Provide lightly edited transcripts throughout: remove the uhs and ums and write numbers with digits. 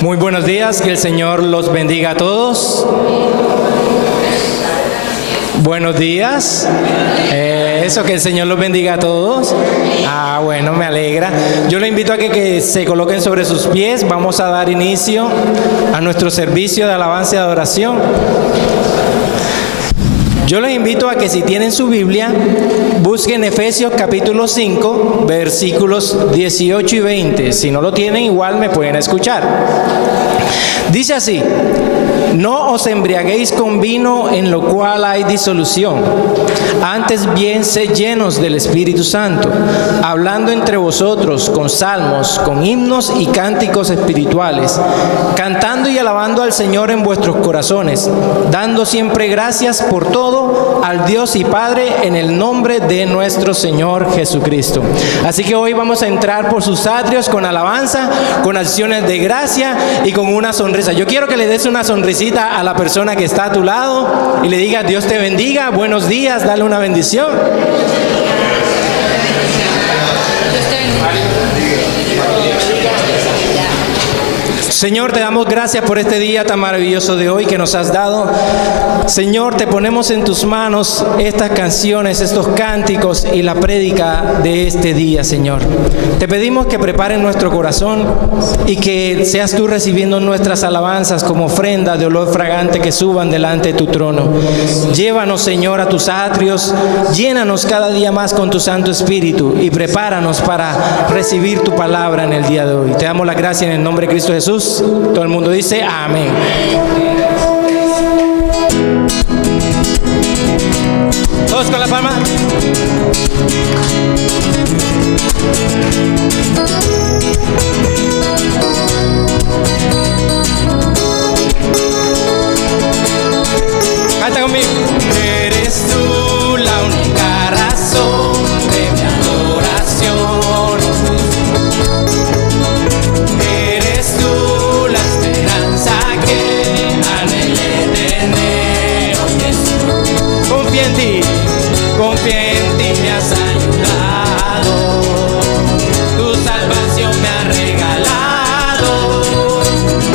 Muy buenos días, que el Señor los bendiga a todos. Buenos días. Eso, que el Señor los bendiga a todos. Bueno, me alegra. Yo le invito a que se coloquen sobre sus pies. Vamos a dar inicio a nuestro servicio de alabanza y adoración. Yo les invito a que, si tienen su Biblia, busquen Efesios capítulo 5, versículos 18 y 20. Si no lo tienen, igual me pueden escuchar. Dice así: no os embriaguéis con vino, en lo cual hay disolución. Antes bien, sed llenos del Espíritu Santo, hablando entre vosotros con salmos, con himnos y cánticos espirituales, cantando y alabando al Señor en vuestros corazones, dando siempre gracias por todo al Dios y Padre, en el nombre de nuestro Señor Jesucristo. Así que hoy vamos a entrar por sus atrios con alabanza, con acciones de gracia y con una sonrisa. Yo quiero que le des una sonrisita a la persona que está a tu lado y le digas: Dios te bendiga, buenos días, dale una bendición. Señor, te damos gracias por este día tan maravilloso de hoy que nos has dado. Señor, te ponemos en tus manos estas canciones, estos cánticos y la prédica de este día, Señor. Te pedimos que prepares nuestro corazón y que seas tú recibiendo nuestras alabanzas como ofrenda de olor fragante que suban delante de tu trono. Llévanos, Señor, a tus atrios, llénanos cada día más con tu Santo Espíritu y prepáranos para recibir tu palabra en el día de hoy. Te damos las gracias en el nombre de Cristo Jesús. Todo el mundo dice amén. Todos con la palma. Canta conmigo. Eres tú la única razón de mi adoración. Confía en ti, me has ayudado, tu salvación me ha regalado.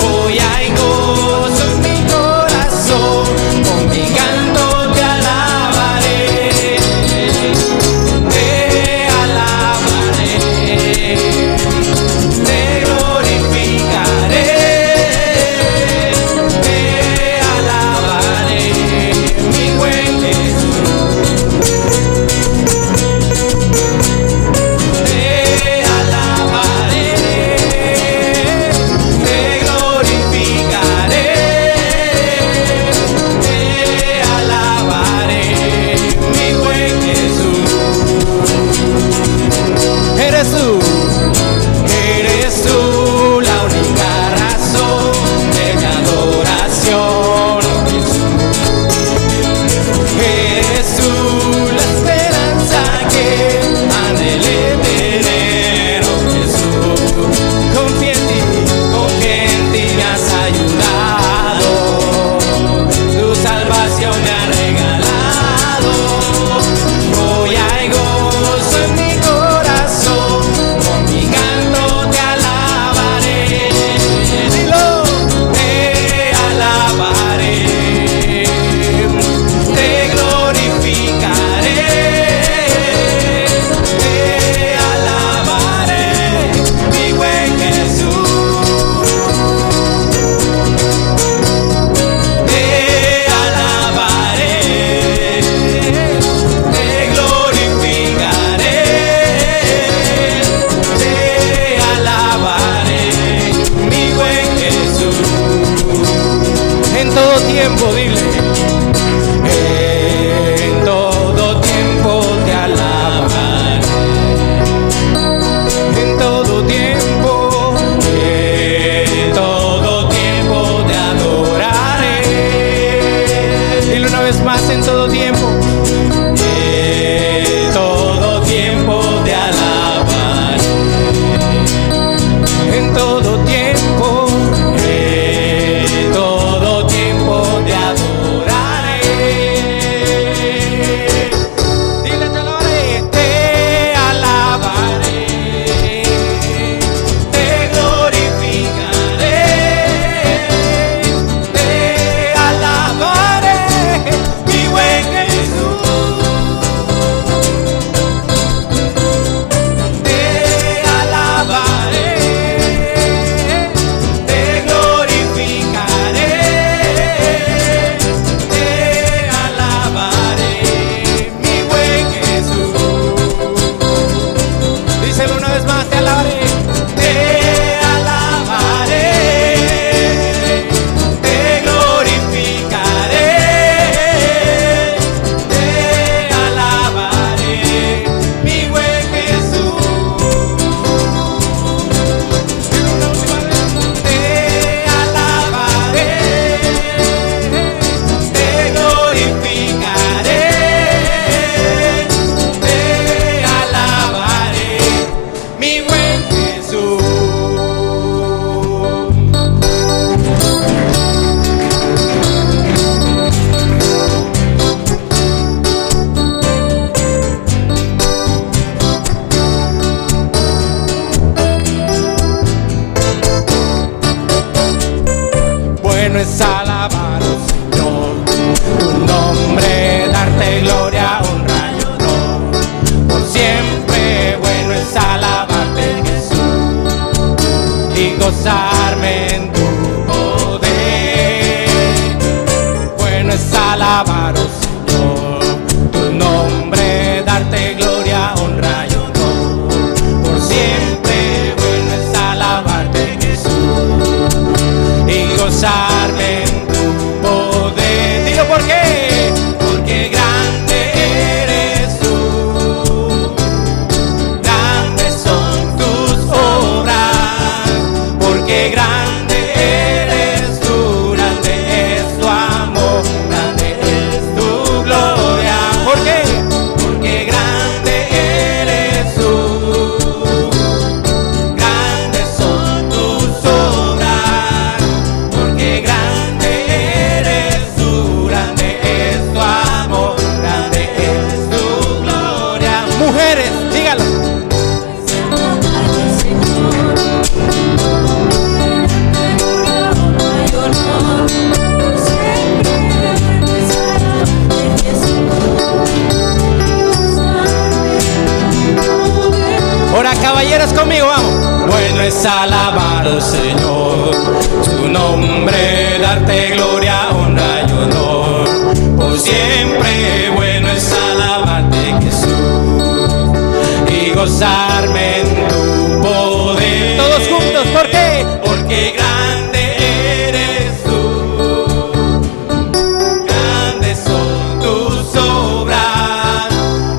Hoy hay gozo en mi corazón, con mi canto te alabaré, te alabaré, te glorificaré, te alabaré, mi buen Jesús. vez más te alabaré. Te alabaré, te glorificaré, te alabaré, mi buen Jesús. Te alabaré, te glorificaré, te alabaré, mi buen Jesús. Bueno es alabar, oh Señor, tu nombre, darte gloria, honra y honor. Por siempre bueno es alabarte, Jesús, y gozarme en tu poder. Bueno es alabar, oh Señor, tu nombre, darte gloria, honra y honor. Por siempre bueno es alabarte, Jesús, y gozarme en tu poder. Dilo por qué. Porque grande eres tú, grandes son tus obras. Porque grande eres tú, grande es tu amor, grande es tu gloria. ¿Por qué? Porque grande eres tú, grandes son tus obras. Porque grande eres tú, grande es tu amor, grande es tu gloria. Mujeres, dígalo. Ahora caballeros conmigo, vamos. Bueno es alabar, oh Señor, tu nombre, darte gloria, honra y honor. Por siempre bueno es alabarte, Jesús, y gozarme en tu poder. Todos juntos, ¿por qué? Porque grande eres tú, grandes son tus obras.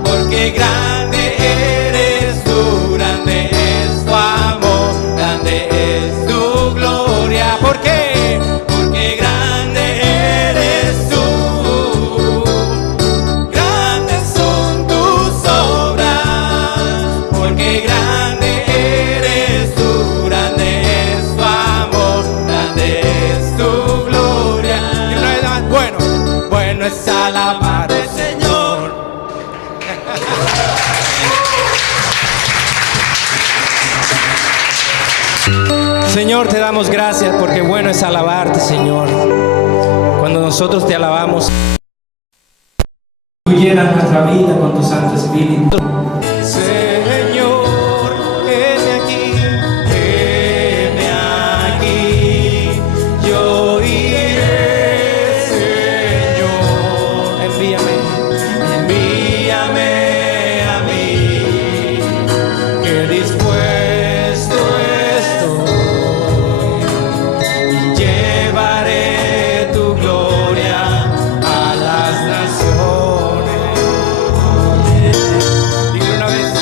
Porque grande eres tú, grande es tu amor, grande es tu gloria. ¿Por qué? Porque grande eres tú, grandes son tus obras. Porque grande eres tú, grande es tu amor, grande es tu gloria. Y una vez más, bueno, bueno es alabar, Señor. Señor, te damos gracias porque bueno es alabarte, Señor. Cuando nosotros te alabamos, tú llenas nuestra vida con tu Santo Espíritu. Señor, heme aquí, yo iré, Señor. Envíame a mí, que dispuesto estoy, y llevaré tu gloria a las naciones. Dile una vez.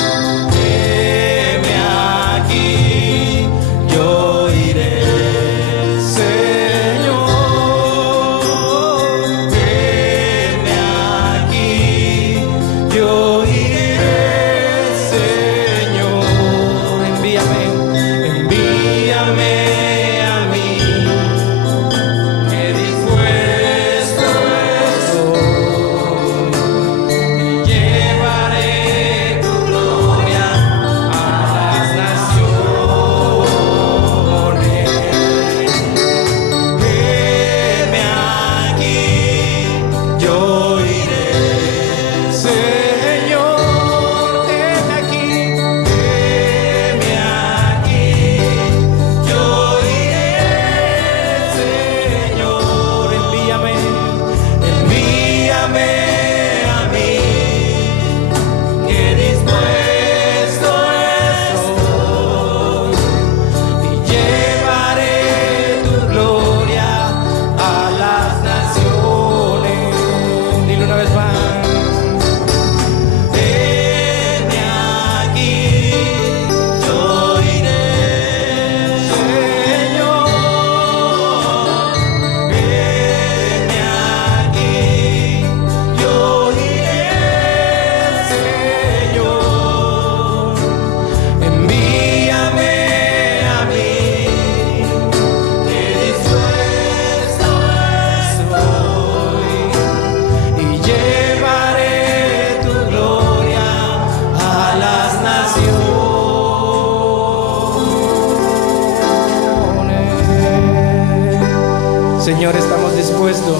dispuesto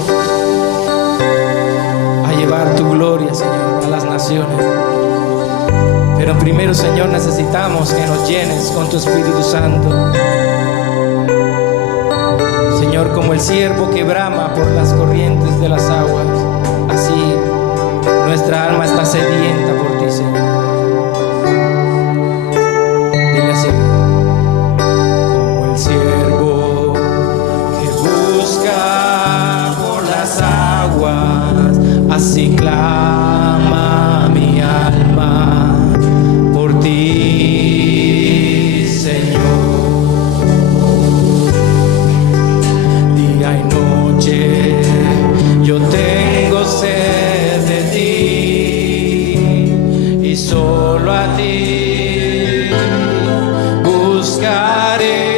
a llevar tu gloria, Señor, a las naciones. Pero primero, Señor, necesitamos que nos llenes con tu Espíritu Santo. Señor, como el ciervo que brama por las corrientes de las aguas, así nuestra alma está sedienta por ti, Señor. Dile así: como el ciervo que busca por las aguas, así clama mi alma por ti, Señor. Día y noche yo tengo sed de ti, y solo a ti buscaré.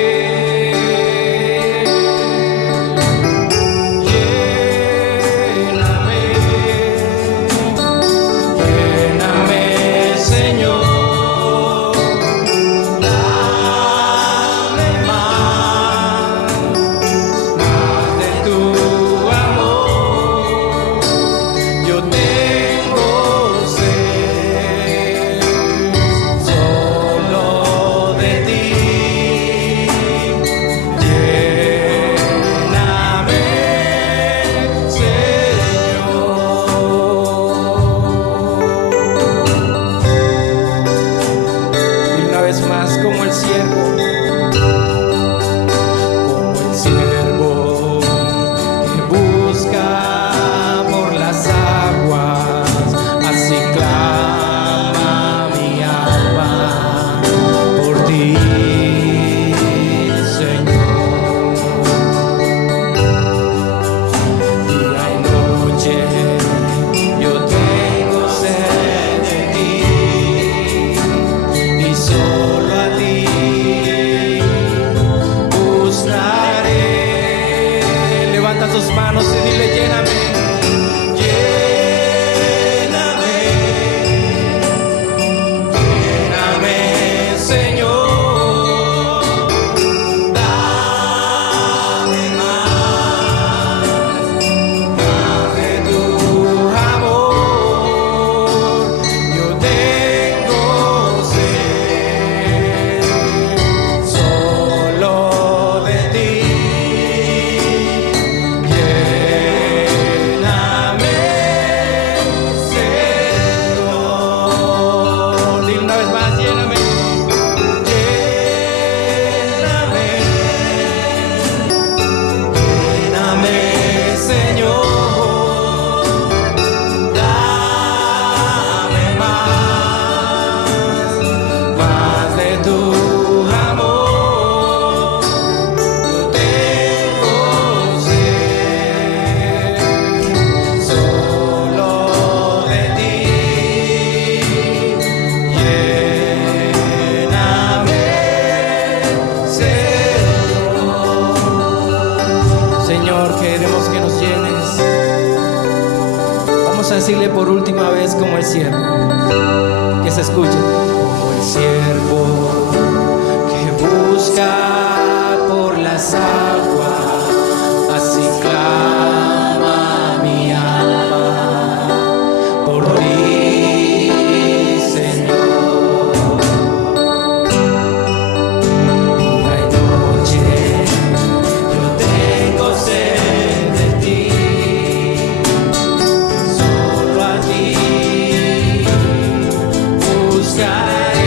Decirle por última vez como el siervo, que se escuche: como el siervo que busca por las aguas, así clama mi alma por ti, Señor. Día y noche yo tengo sed de ti, buscaré.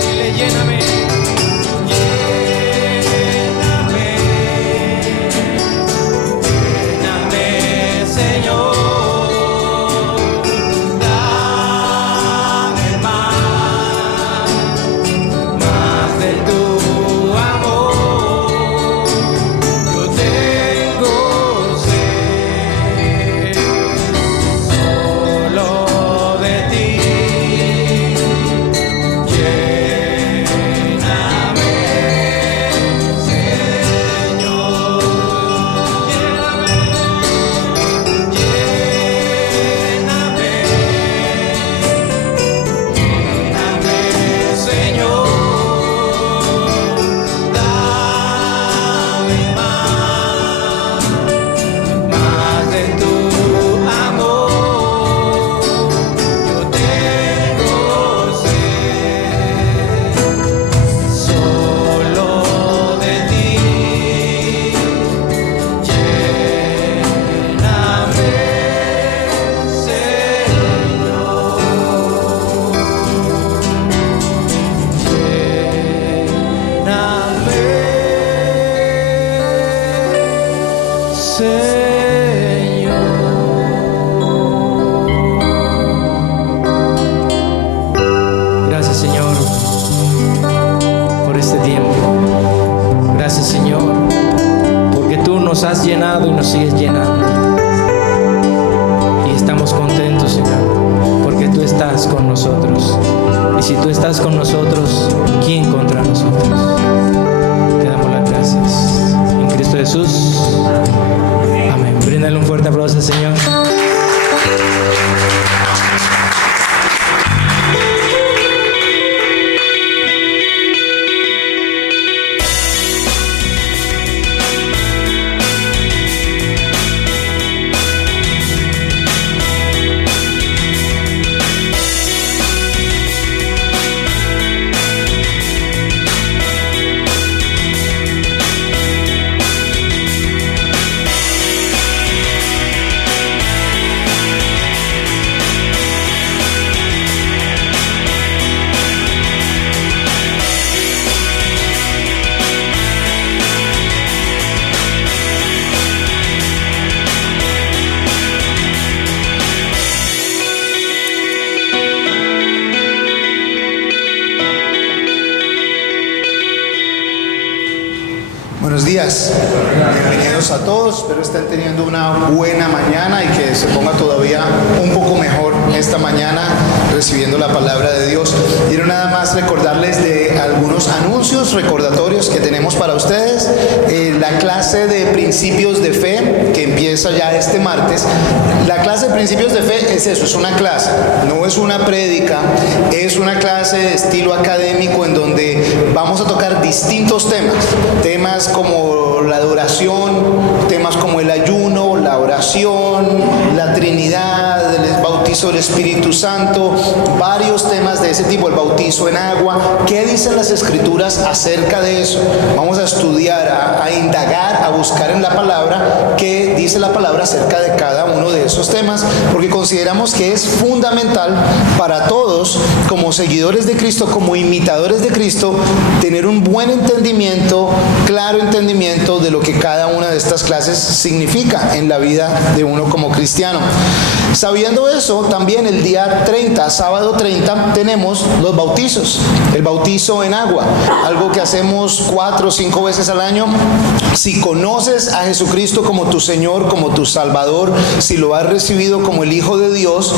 Dile: lléname. llenado y nos sigues llenando. Y estamos contentos, Señor, porque tú estás con nosotros. Y si tú estás con nosotros, ¿quién contra nosotros? Te damos las gracias. En Cristo Jesús. Amén. Bríndale un fuerte aplauso al Señor. Buenos días, bienvenidos a todos, espero estén teniendo una buena mañana y que se ponga todavía un poco mejor esta mañana recibiendo la palabra de Dios. Quiero nada más recordarles de algunos anuncios, recordatorios que tenemos para ustedes. La clase de principios de fe que empieza ya este martes. La clase de principios de fe es eso, es una clase, no es una prédica, es una clase de estilo académico en donde vamos a tocar distintos temas como la adoración, temas como el ayuno, la oración, la Trinidad, el bautizo del Espíritu Santo, varios temas de ese tipo, el bautizo en agua. ¿Qué dicen las Escrituras acerca de eso? Vamos a estudiar, a indagar, a buscar en la palabra qué dice la palabra acerca de cada uno de esos temas, porque consideramos que es fundamental para todos, como seguidores de Cristo, como imitadores de Cristo, tener un buen entendimiento, claro entendimiento de lo que cada una de estas clases significa en la vida de uno como cristiano. Sabiendo eso, también el día 30, sábado 30, tenemos los bautizos, el bautizo en agua, algo que hacemos 4 o 5 veces al año. Si conoces a Jesucristo como tu Señor, como tu Salvador, si lo has recibido como el Hijo de Dios,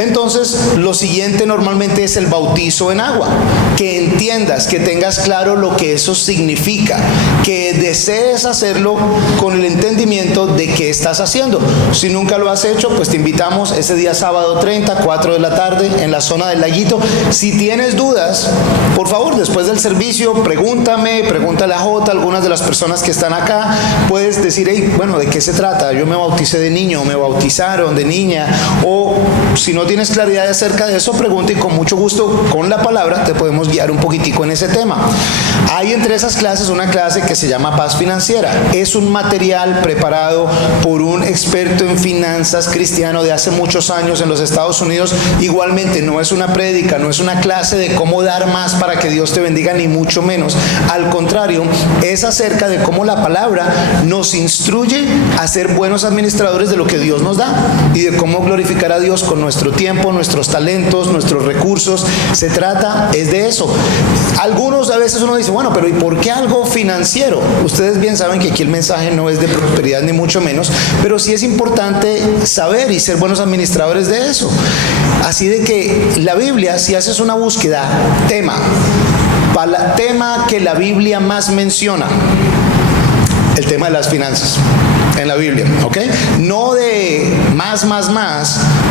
entonces lo siguiente normalmente es el bautizo en agua. Que entiendas, que tengas claro lo que eso significa, que desees hacerlo con el entendimiento de qué estás haciendo. Si nunca lo has hecho, pues te invitamos ese día sábado 30, 4 de la tarde, en la zona del laguito. Si tienes dudas, por favor, después del servicio, pregúntale a Jota, algunas de las personas que están acá, puedes decir, hey, bueno, ¿de qué se trata? Yo me bauticé de niño, me bautizaron de niña, o si no tienes claridad acerca de eso, pregunta y con mucho gusto, con la palabra, te podemos guiar un poquitico en ese tema. Hay entre esas clases una clase que se llama Paz Financiera. Es un material preparado por un experto en finanzas cristiano de hace muchos años en los Estados Unidos. Igualmente no es una prédica, no es una clase de cómo dar más para que Dios te bendiga, ni mucho menos. Al contrario, es acerca de cómo la palabra nos instruye a ser buenos administradores de lo que Dios nos da y de cómo glorificar a Dios con nuestro tiempo, nuestros talentos, nuestros recursos. Se trata es de eso. Algunos a veces uno dice, bueno, pero ¿y por qué algo financiero? Ustedes bien saben que aquí el mensaje no es de prosperidad ni mucho menos, pero sí es importante saber y ser buenos administradores de eso. Así de que la Biblia, si haces una búsqueda, tema que la Biblia más menciona, el tema de las finanzas en la Biblia, ¿ok? No de más,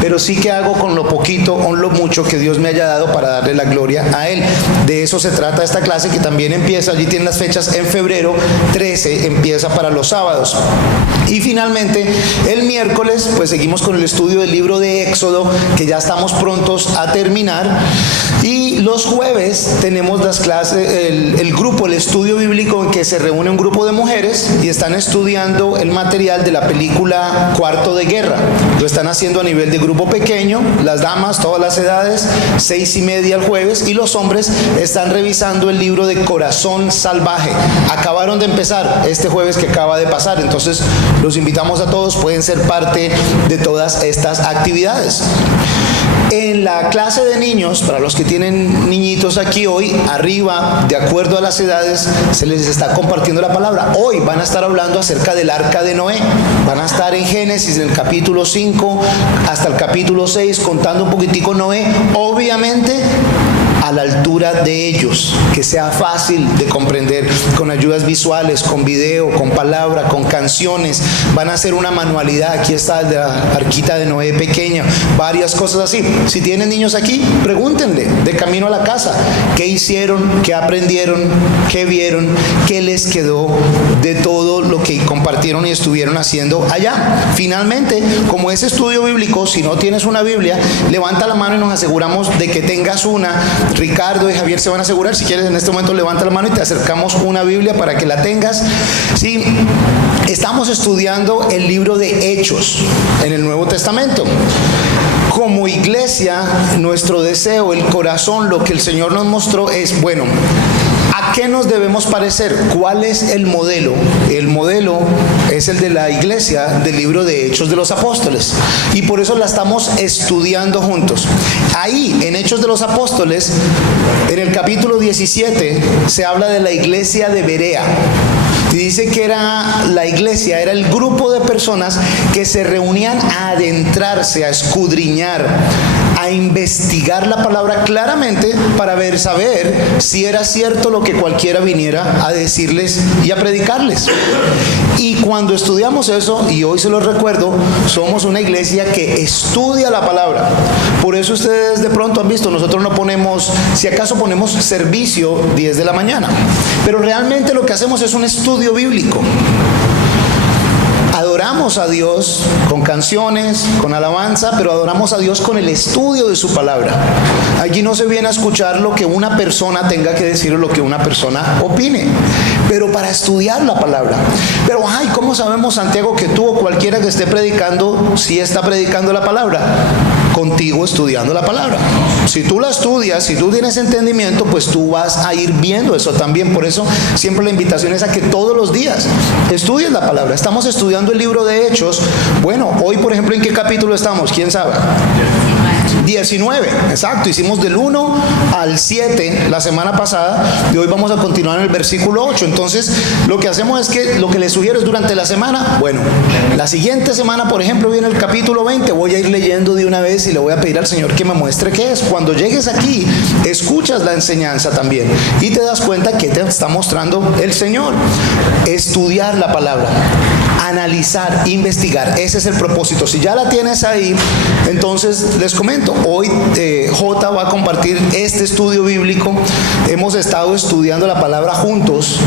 pero sí que hago con lo poquito o lo mucho que Dios me haya dado para darle la gloria a Él. De eso se trata esta clase, que también empieza, allí tienen las fechas, en febrero 13 empieza para los sábados. Y finalmente, el miércoles, pues seguimos con el estudio del libro de Éxodo, que ya estamos prontos a terminar. Y los jueves tenemos las clases, el grupo, el estudio bíblico, en que se reúne un grupo de mujeres y están estudiando el material de la película Cuarto de Guerra. Lo están haciendo a nivel de grupo pequeño, las damas, todas las edades, 6:30 el jueves, y los hombres están revisando el libro de Corazón Salvaje. Acabaron de empezar este jueves que acaba de pasar, entonces los invitamos a todos, pueden ser parte de todas estas actividades. En la clase de niños, para los que tienen niñitos aquí hoy, arriba, de acuerdo a las edades, se les está compartiendo la palabra. Hoy van a estar hablando acerca del arca de Noé. Van a estar en Génesis, en el capítulo 5 hasta el capítulo 6, contando un poquitico Noé. Obviamente, a la altura de ellos, que sea fácil de comprender, con ayudas visuales, con video, con palabra, con canciones. Van a hacer una manualidad, aquí está de la arquita de Noé pequeña, varias cosas así. Si tienen niños aquí, pregúntenle de camino a la casa, qué hicieron, qué aprendieron, qué vieron, qué les quedó de todo lo que compartieron y estuvieron haciendo allá. Finalmente, como es estudio bíblico, si no tienes una Biblia, levanta la mano y nos aseguramos de que tengas una. Ricardo y Javier se van a asegurar. Si quieres, en este momento levanta la mano y te acercamos una Biblia para que la tengas. Sí, estamos estudiando el libro de Hechos en el Nuevo Testamento. Como iglesia, nuestro deseo, el corazón, lo que el Señor nos mostró es, bueno, ¿a qué nos debemos parecer? ¿Cuál es el modelo? El modelo es el de la iglesia del libro de Hechos de los Apóstoles. Y por eso la estamos estudiando juntos. Ahí, en Hechos de los Apóstoles, en el capítulo 17, se habla de la iglesia de Berea. Y dice que era la iglesia, era el grupo de personas que se reunían a adentrarse, a escudriñar, a investigar la palabra claramente para saber si era cierto lo que cualquiera viniera a decirles y a predicarles. Y cuando estudiamos eso, y hoy se los recuerdo, somos una iglesia que estudia la palabra. Por eso ustedes de pronto han visto, nosotros no ponemos, si acaso ponemos servicio 10 de la mañana, pero realmente lo que hacemos es un estudio bíblico. Adoramos a Dios con canciones, con alabanza, pero adoramos a Dios con el estudio de su palabra. Allí no se viene a escuchar lo que una persona tenga que decir o lo que una persona opine, pero para estudiar la palabra. Pero, ay, ¿cómo sabemos, Santiago, que tú o cualquiera que esté predicando, si está predicando la palabra? Contigo estudiando la palabra. Si tú la estudias, si tú tienes entendimiento, pues tú vas a ir viendo eso también. Por eso siempre la invitación es a que todos los días estudies la palabra. Estamos estudiando el libro de Hechos. Bueno, hoy por ejemplo, ¿en qué capítulo estamos? ¿Quién sabe? 19, exacto. Hicimos del 1 al 7 la semana pasada y hoy vamos a continuar en el versículo 8. Entonces, lo que hacemos es que lo que les sugiero es durante la semana, bueno, la siguiente semana, por ejemplo, viene el capítulo 20, voy a ir leyendo de una vez y le voy a pedir al Señor que me muestre qué es. Cuando llegues aquí, escuchas la enseñanza también y te das cuenta que te está mostrando el Señor. Estudiar la palabra, analizar, investigar, ese es el propósito. Si ya la tienes ahí, entonces les comento, hoy J va a compartir este estudio bíblico. Hemos estado estudiando la palabra juntos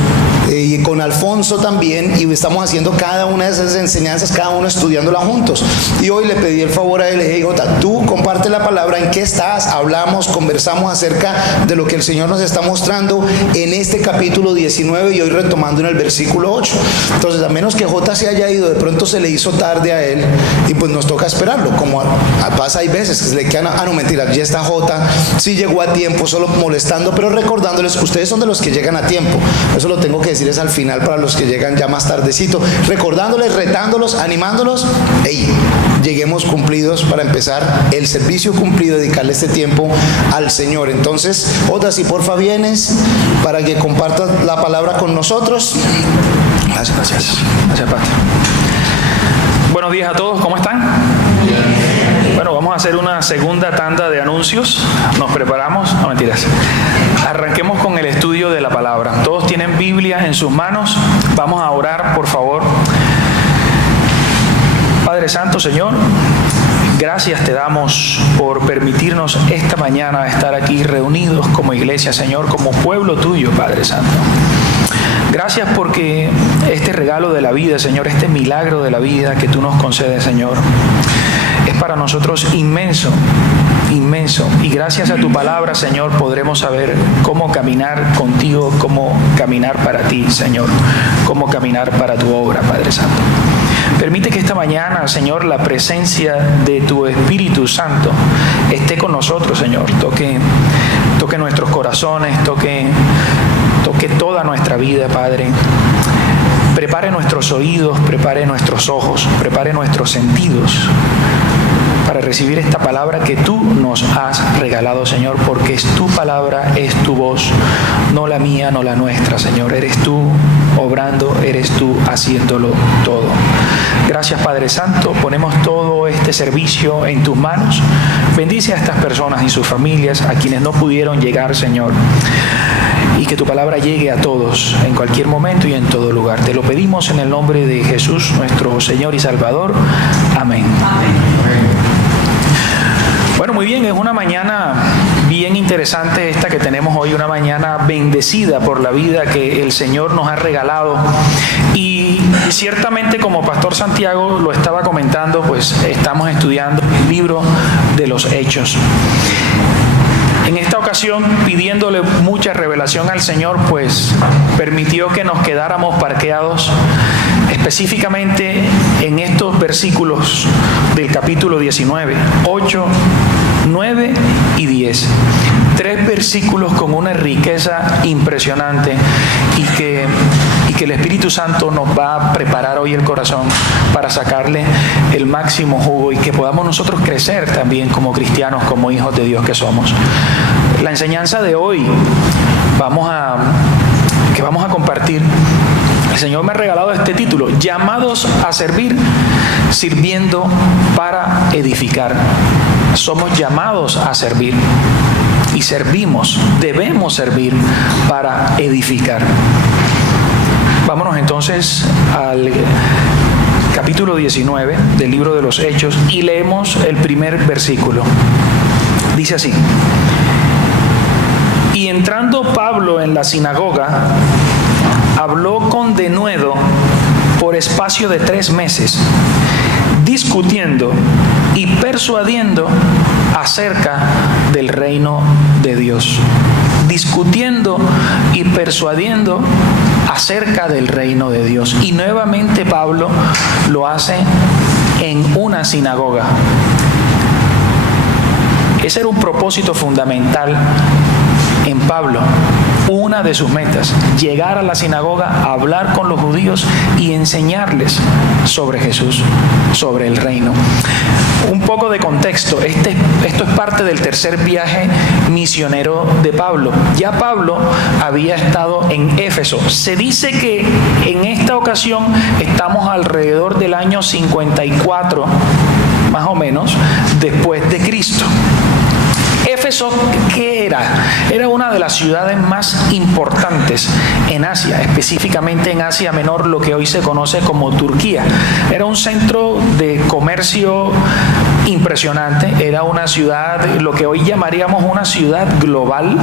y con Alfonso también, y estamos haciendo cada una de esas enseñanzas, cada uno estudiándola juntos. Y hoy le pedí el favor a él, le dije, J, tú comparte la palabra, ¿en qué estás? Hablamos, conversamos acerca de lo que el Señor nos está mostrando en este capítulo 19 y hoy retomando en el versículo 8. Entonces, a menos que J se haya ido, de pronto se le hizo tarde a él y pues nos toca esperarlo, como pasa, hay veces que se le quedan, no mentira, ya está J, sí llegó a tiempo, solo molestando, pero recordándoles, ustedes son de los que llegan a tiempo, eso lo tengo que decirles al final para los que llegan ya más tardecito, recordándoles, retándolos, animándolos, hey, lleguemos cumplidos para empezar el servicio cumplido, dedicarle este tiempo al Señor. Entonces, J, si porfa vienes para que compartas la palabra con nosotros. Gracias, Pastor. Buenos días a todos, ¿cómo están? Bueno, vamos a hacer una segunda tanda de anuncios. Nos preparamos, no mentiras. Arranquemos con el estudio de la palabra. Todos tienen Biblias en sus manos. Vamos a orar, por favor. Padre Santo, Señor, gracias te damos por permitirnos esta mañana estar aquí reunidos como iglesia, Señor, como pueblo tuyo, Padre Santo. Gracias porque este regalo de la vida, Señor, este milagro de la vida que tú nos concedes, Señor, es para nosotros inmenso, inmenso. Y gracias a tu palabra, Señor, podremos saber cómo caminar contigo, cómo caminar para ti, Señor, cómo caminar para tu obra, Padre Santo. Permite que esta mañana, Señor, la presencia de tu Espíritu Santo esté con nosotros, Señor. Toque nuestros corazones, toque toda nuestra vida, Padre. Prepare nuestros oídos, prepare nuestros ojos, prepare nuestros sentidos para recibir esta palabra que tú nos has regalado, Señor, porque es tu palabra, es tu voz, no la mía, no la nuestra, Señor. Eres tú obrando, eres tú haciéndolo todo. Gracias, Padre Santo. Ponemos todo este servicio en tus manos. Bendice a estas personas y sus familias, a quienes no pudieron llegar, Señor. Y que tu palabra llegue a todos, en cualquier momento y en todo lugar. Te lo pedimos en el nombre de Jesús, nuestro Señor y Salvador. Amén. Bueno, muy bien, es una mañana bien interesante esta que tenemos hoy, una mañana bendecida por la vida que el Señor nos ha regalado. Y ciertamente, como Pastor Santiago lo estaba comentando, pues estamos estudiando el libro de los Hechos. En esta ocasión, pidiéndole mucha revelación al Señor, pues permitió que nos quedáramos parqueados específicamente en estos versículos del capítulo 19, 8, 9 y 10. 3 versículos con una riqueza impresionante y que el Espíritu Santo nos va a preparar hoy el corazón para sacarle el máximo jugo y que podamos nosotros crecer también como cristianos, como hijos de Dios que somos. La enseñanza de hoy que vamos a compartir, el Señor me ha regalado este título: llamados a servir, sirviendo para edificar. Somos llamados a servir y servimos, debemos servir para edificar. Vámonos entonces al capítulo 19 del libro de los Hechos y leemos el primer versículo. Dice así: y entrando Pablo en la sinagoga, habló con denuedo por espacio de 3 meses, discutiendo y persuadiendo acerca del reino de Dios. Discutiendo y persuadiendo acerca del reino de Dios. Y nuevamente Pablo lo hace en una sinagoga. Ese era un propósito fundamental en Pablo. Una de sus metas, llegar a la sinagoga, hablar con los judíos y enseñarles sobre Jesús, sobre el reino. Un poco de contexto, esto es parte del tercer viaje misionero de Pablo. Ya Pablo había estado en Éfeso. Se dice que en esta ocasión estamos alrededor del año 54, más o menos, después de Cristo. Éfeso, ¿qué era? Era una de las ciudades más importantes en Asia, específicamente en Asia Menor, lo que hoy se conoce como Turquía. Era un centro de comercio impresionante, era una ciudad, lo que hoy llamaríamos una ciudad global.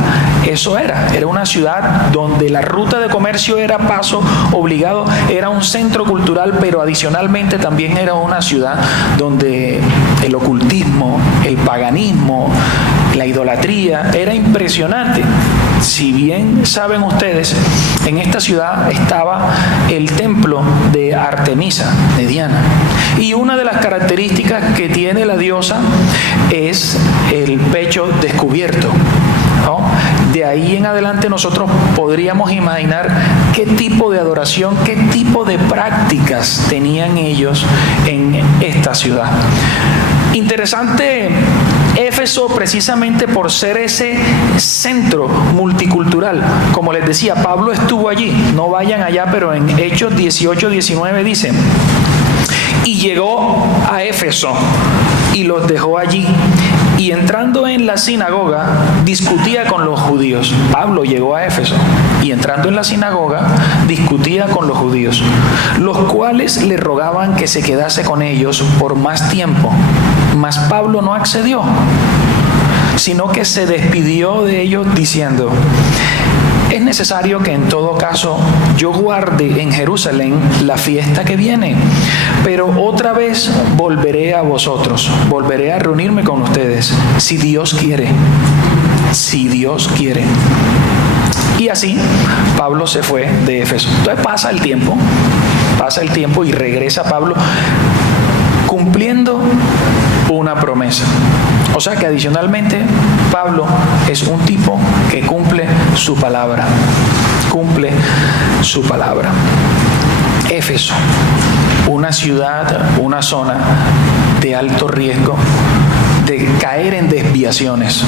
Eso era una ciudad donde la ruta de comercio era paso obligado, era un centro cultural, pero adicionalmente también era una ciudad donde el ocultismo, el paganismo, la idolatría era impresionante. Si bien saben ustedes, en esta ciudad estaba el templo de Artemisa, de Diana. Y una de las características que tiene la diosa es el pecho descubierto, ¿no? De ahí en adelante nosotros podríamos imaginar qué tipo de adoración, qué tipo de prácticas tenían ellos en esta ciudad. Interesante Éfeso, precisamente por ser ese centro multicultural. Como les decía, Pablo estuvo allí. No vayan allá, pero en Hechos 18-19 dice: y llegó a Éfeso y los dejó allí, y entrando en la sinagoga discutía con los judíos. Pablo llegó a Éfeso y entrando en la sinagoga discutía con los judíos, los cuales le rogaban que se quedase con ellos por más tiempo. Mas Pablo no accedió, sino que se despidió de ellos diciendo: es necesario que en todo caso yo guarde en Jerusalén la fiesta que viene, pero otra vez volveré a vosotros, volveré a reunirme con ustedes, si Dios quiere, si Dios quiere. Y así Pablo se fue de Éfeso. Entonces pasa el tiempo y regresa Pablo cumpliendo una promesa. O sea que adicionalmente Pablo es un tipo que cumple su palabra. Cumple su palabra. Éfeso, una ciudad, una zona de alto riesgo, de caer en desviaciones.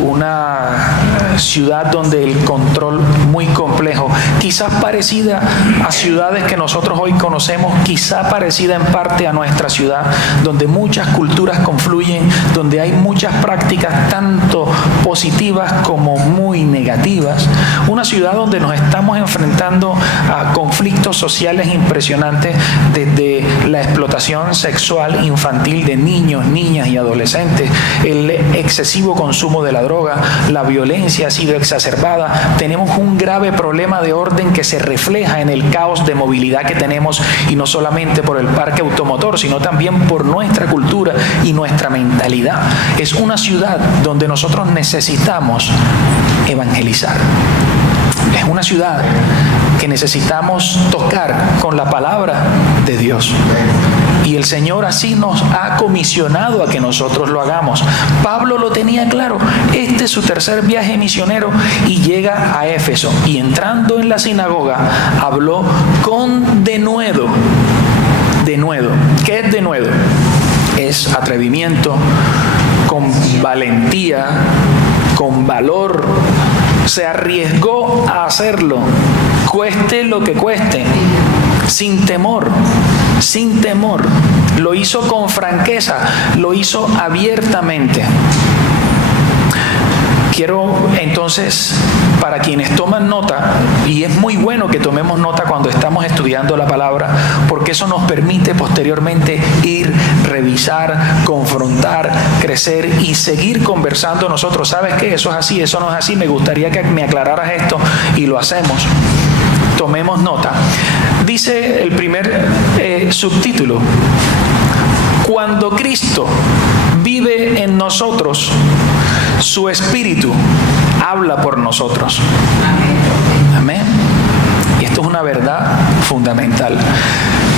Una ciudad donde el control muy complejo, quizás parecida a ciudades que nosotros hoy conocemos, quizás parecida en parte a nuestra ciudad, donde muchas culturas confluyen, donde hay muchas prácticas tanto positivas como muy negativas. Una ciudad donde nos estamos enfrentando a conflictos sociales impresionantes, desde la explotación sexual infantil de niños, niñas y adolescentes, el excesivo consumo de la droga, la violencia ha sido exacerbada. Tenemos un grave problema de orden que se refleja en el caos de movilidad que tenemos, y no solamente por el parque automotor, sino también por nuestra cultura y nuestra mentalidad. Es una ciudad donde nosotros necesitamos evangelizar. Es una ciudad que necesitamos tocar con la palabra de Dios. Y el Señor así nos ha comisionado a que nosotros lo hagamos. Pablo lo tenía claro. Este es su tercer viaje misionero y llega a Éfeso. Y entrando en la sinagoga, habló con denuedo. Denuedo. ¿Qué es denuedo? Es atrevimiento, con valentía, con valor. Se arriesgó a hacerlo, cueste lo que cueste, sin temor, sin temor. Lo hizo con franqueza, lo hizo abiertamente. Quiero entonces, para quienes toman nota, y es muy bueno que tomemos nota cuando estamos estudiando la palabra, porque eso nos permite posteriormente ir, revisar, confrontar, crecer y seguir conversando nosotros. ¿Sabes qué? Eso es así, eso no es así. Me gustaría que me aclararas esto, y lo hacemos. Tomemos nota. Dice el primer subtítulo: cuando Cristo vive en nosotros, su Espíritu habla por nosotros. Amén. Y esto es una verdad fundamental.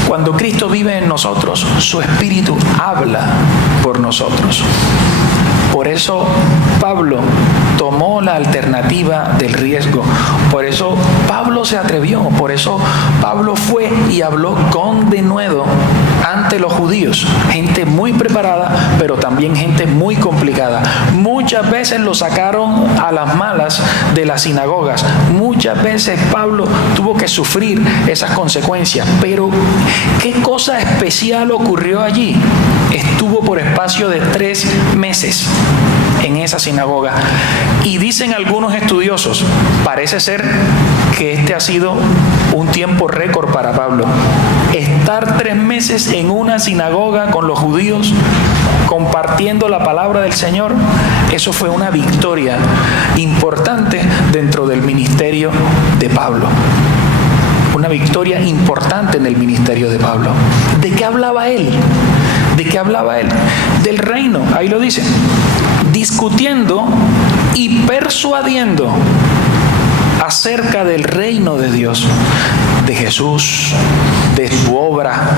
Cuando Cristo vive en nosotros, su Espíritu habla por nosotros. Por eso Pablo tomó la alternativa del riesgo. Por eso Pablo se atrevió. Por eso Pablo fue y habló con denuedo ante los judíos. Gente muy preparada, pero también gente muy complicada. Muchas veces lo sacaron a las malas de las sinagogas. Muchas veces Pablo tuvo que sufrir esas consecuencias. Pero ¿qué cosa especial ocurrió allí? Estuvo por espacio de 3 meses en esa sinagoga. Y dicen algunos estudiosos, parece ser que este ha sido un tiempo récord para Pablo. Estar 3 meses en una sinagoga con los judíos, compartiendo la palabra del Señor, eso fue una victoria importante dentro del ministerio de Pablo. Una victoria importante en el ministerio de Pablo. ¿De qué hablaba él? ¿De qué hablaba él? Del reino, ahí lo dice. Discutiendo y persuadiendo acerca del reino de Dios, de Jesús, de su obra,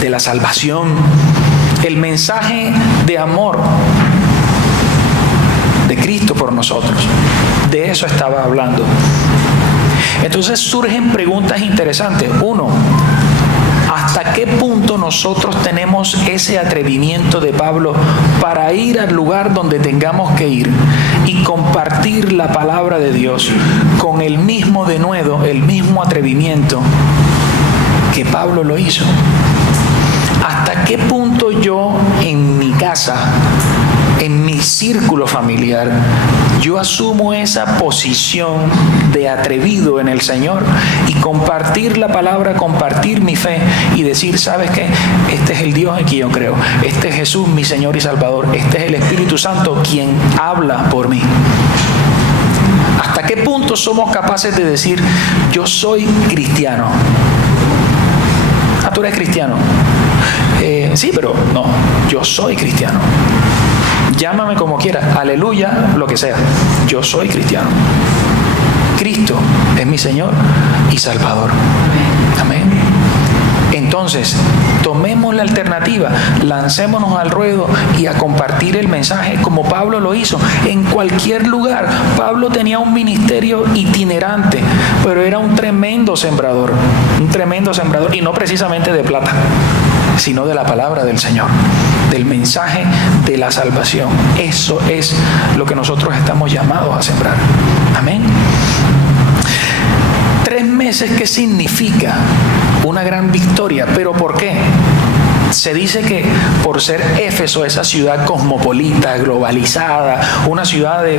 de la salvación, el mensaje de amor de Cristo por nosotros. De eso estaba hablando. Entonces surgen preguntas interesantes. Uno, ¿hasta qué punto nosotros tenemos ese atrevimiento de Pablo para ir al lugar donde tengamos que ir y compartir la palabra de Dios con el mismo denuedo, el mismo atrevimiento que Pablo lo hizo? ¿Hasta qué punto yo en mi casa, en mi círculo familiar, yo asumo esa posición de atrevido en el Señor y compartir la palabra, compartir mi fe y decir, ¿sabes qué? Este es el Dios en quien yo creo. Este es Jesús, mi Señor y Salvador. Este es el Espíritu Santo quien habla por mí. ¿Hasta qué punto somos capaces de decir, yo soy cristiano? Ah, tú eres cristiano. Sí, pero no, yo soy cristiano. Llámame como quieras, aleluya, lo que sea. Yo soy cristiano. Cristo es mi Señor y Salvador. Amén. Entonces, tomemos la alternativa, lancémonos al ruedo y a compartir el mensaje como Pablo lo hizo en cualquier lugar. Pablo tenía un ministerio itinerante, pero era un tremendo sembrador y no precisamente de plata. sino de la palabra del Señor, del mensaje de la salvación. Eso es lo que nosotros estamos llamados a sembrar. Amén. 3 meses, ¿qué significa? Una gran victoria. ¿Pero por qué? Se dice que por ser Éfeso, esa ciudad cosmopolita, globalizada, una ciudad de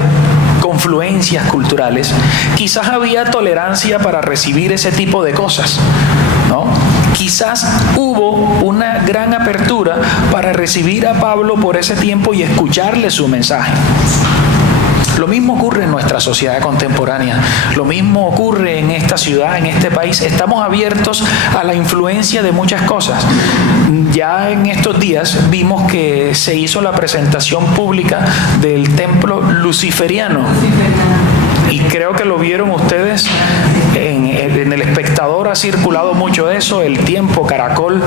confluencias culturales, quizás había tolerancia para recibir ese tipo de cosas, ¿no? Quizás hubo una gran apertura para recibir a Pablo por ese tiempo y escucharle su mensaje. Lo mismo ocurre en nuestra sociedad contemporánea, lo mismo ocurre en esta ciudad, en este país. Estamos abiertos a la influencia de muchas cosas. Ya en estos días vimos que se hizo la presentación pública del templo luciferiano. Y creo que lo vieron ustedes en El Espectador, ha circulado mucho eso, El Tiempo, Caracol,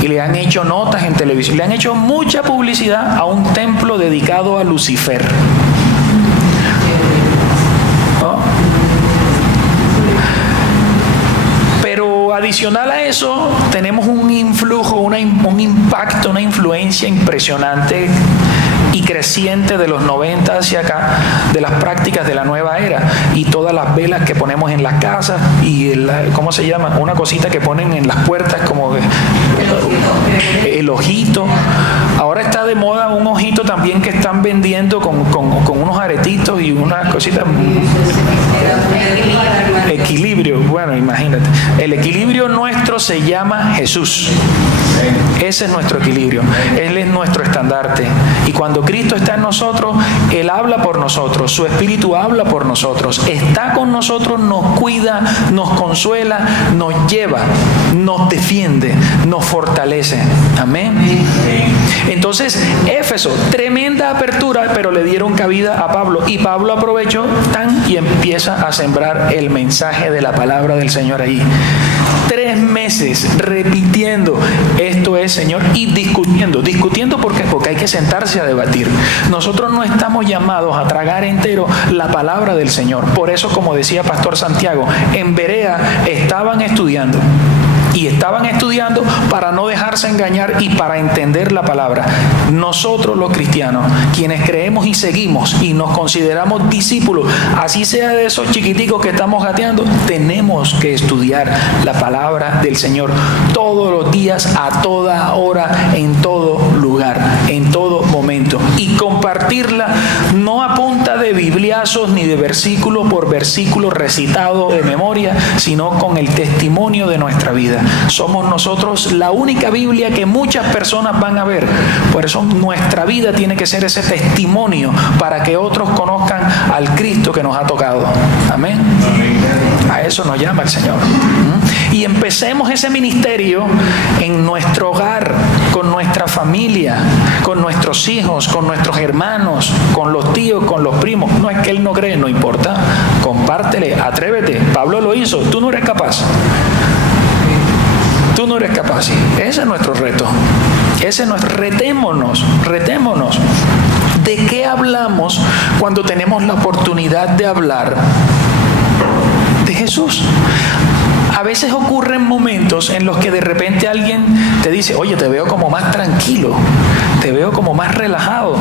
y le han hecho notas en televisión, le han hecho mucha publicidad a un templo dedicado a Lucifer. ¿No? Pero adicional a eso, tenemos un influjo, un impacto, una influencia impresionante y creciente de los 90 hacia acá, de las prácticas de la nueva era, y todas las velas que ponemos en las casas y ¿cómo se llama? Una cosita que ponen en las puertas como el ojito. Ahora está de moda un ojito también que están vendiendo con unos aretitos y unas cositas. Equilibrio, bueno, imagínate. El equilibrio nuestro se llama Jesús. Ese es nuestro equilibrio. Él es nuestro estandarte. Y cuando Cristo está en nosotros, Él habla por nosotros. Su Espíritu habla por nosotros. Está con nosotros, nos cuida, nos consuela, nos lleva, nos defiende, nos fortalece. Amén. Entonces, Éfeso, tremenda apertura, pero le dieron cabida a Pablo. Y Pablo aprovechó y empieza a sembrar el mensaje de la palabra del Señor ahí. 3 meses repitiendo, esto es, Señor, y discutiendo porque hay que sentarse a debatir. Nosotros no estamos llamados a tragar entero la palabra del Señor. Por eso, como decía Pastor Santiago, en Berea estaban estudiando. Y estaban estudiando para no dejarse engañar y para entender la palabra. Nosotros los cristianos, quienes creemos y seguimos y nos consideramos discípulos, así sea de esos chiquiticos que estamos gateando, tenemos que estudiar la palabra del Señor todos los días, a toda hora, en todo lugar, en todo momento. Y compartirla no a punta de bibliazos ni de versículo por versículo recitado de memoria, sino con el testimonio de nuestra vida. Somos nosotros la única Biblia que muchas personas van a ver. Por eso nuestra vida tiene que ser ese testimonio para que otros conozcan al Cristo que nos ha tocado. Amén. A eso nos llama el Señor. Y empecemos ese ministerio en nuestro hogar, con nuestra familia, con nuestros hijos, con nuestros hermanos, con los tíos, con los primos. No es que él no cree, no importa. Compártele, atrévete. Pablo lo hizo, tú no eres capaz. Tú no eres capaz. Ese es nuestro reto. Retémonos. ¿De qué hablamos cuando tenemos la oportunidad de hablar de Jesús? A veces ocurren momentos en los que de repente alguien te dice, oye, te veo como más tranquilo, te veo como más relajado.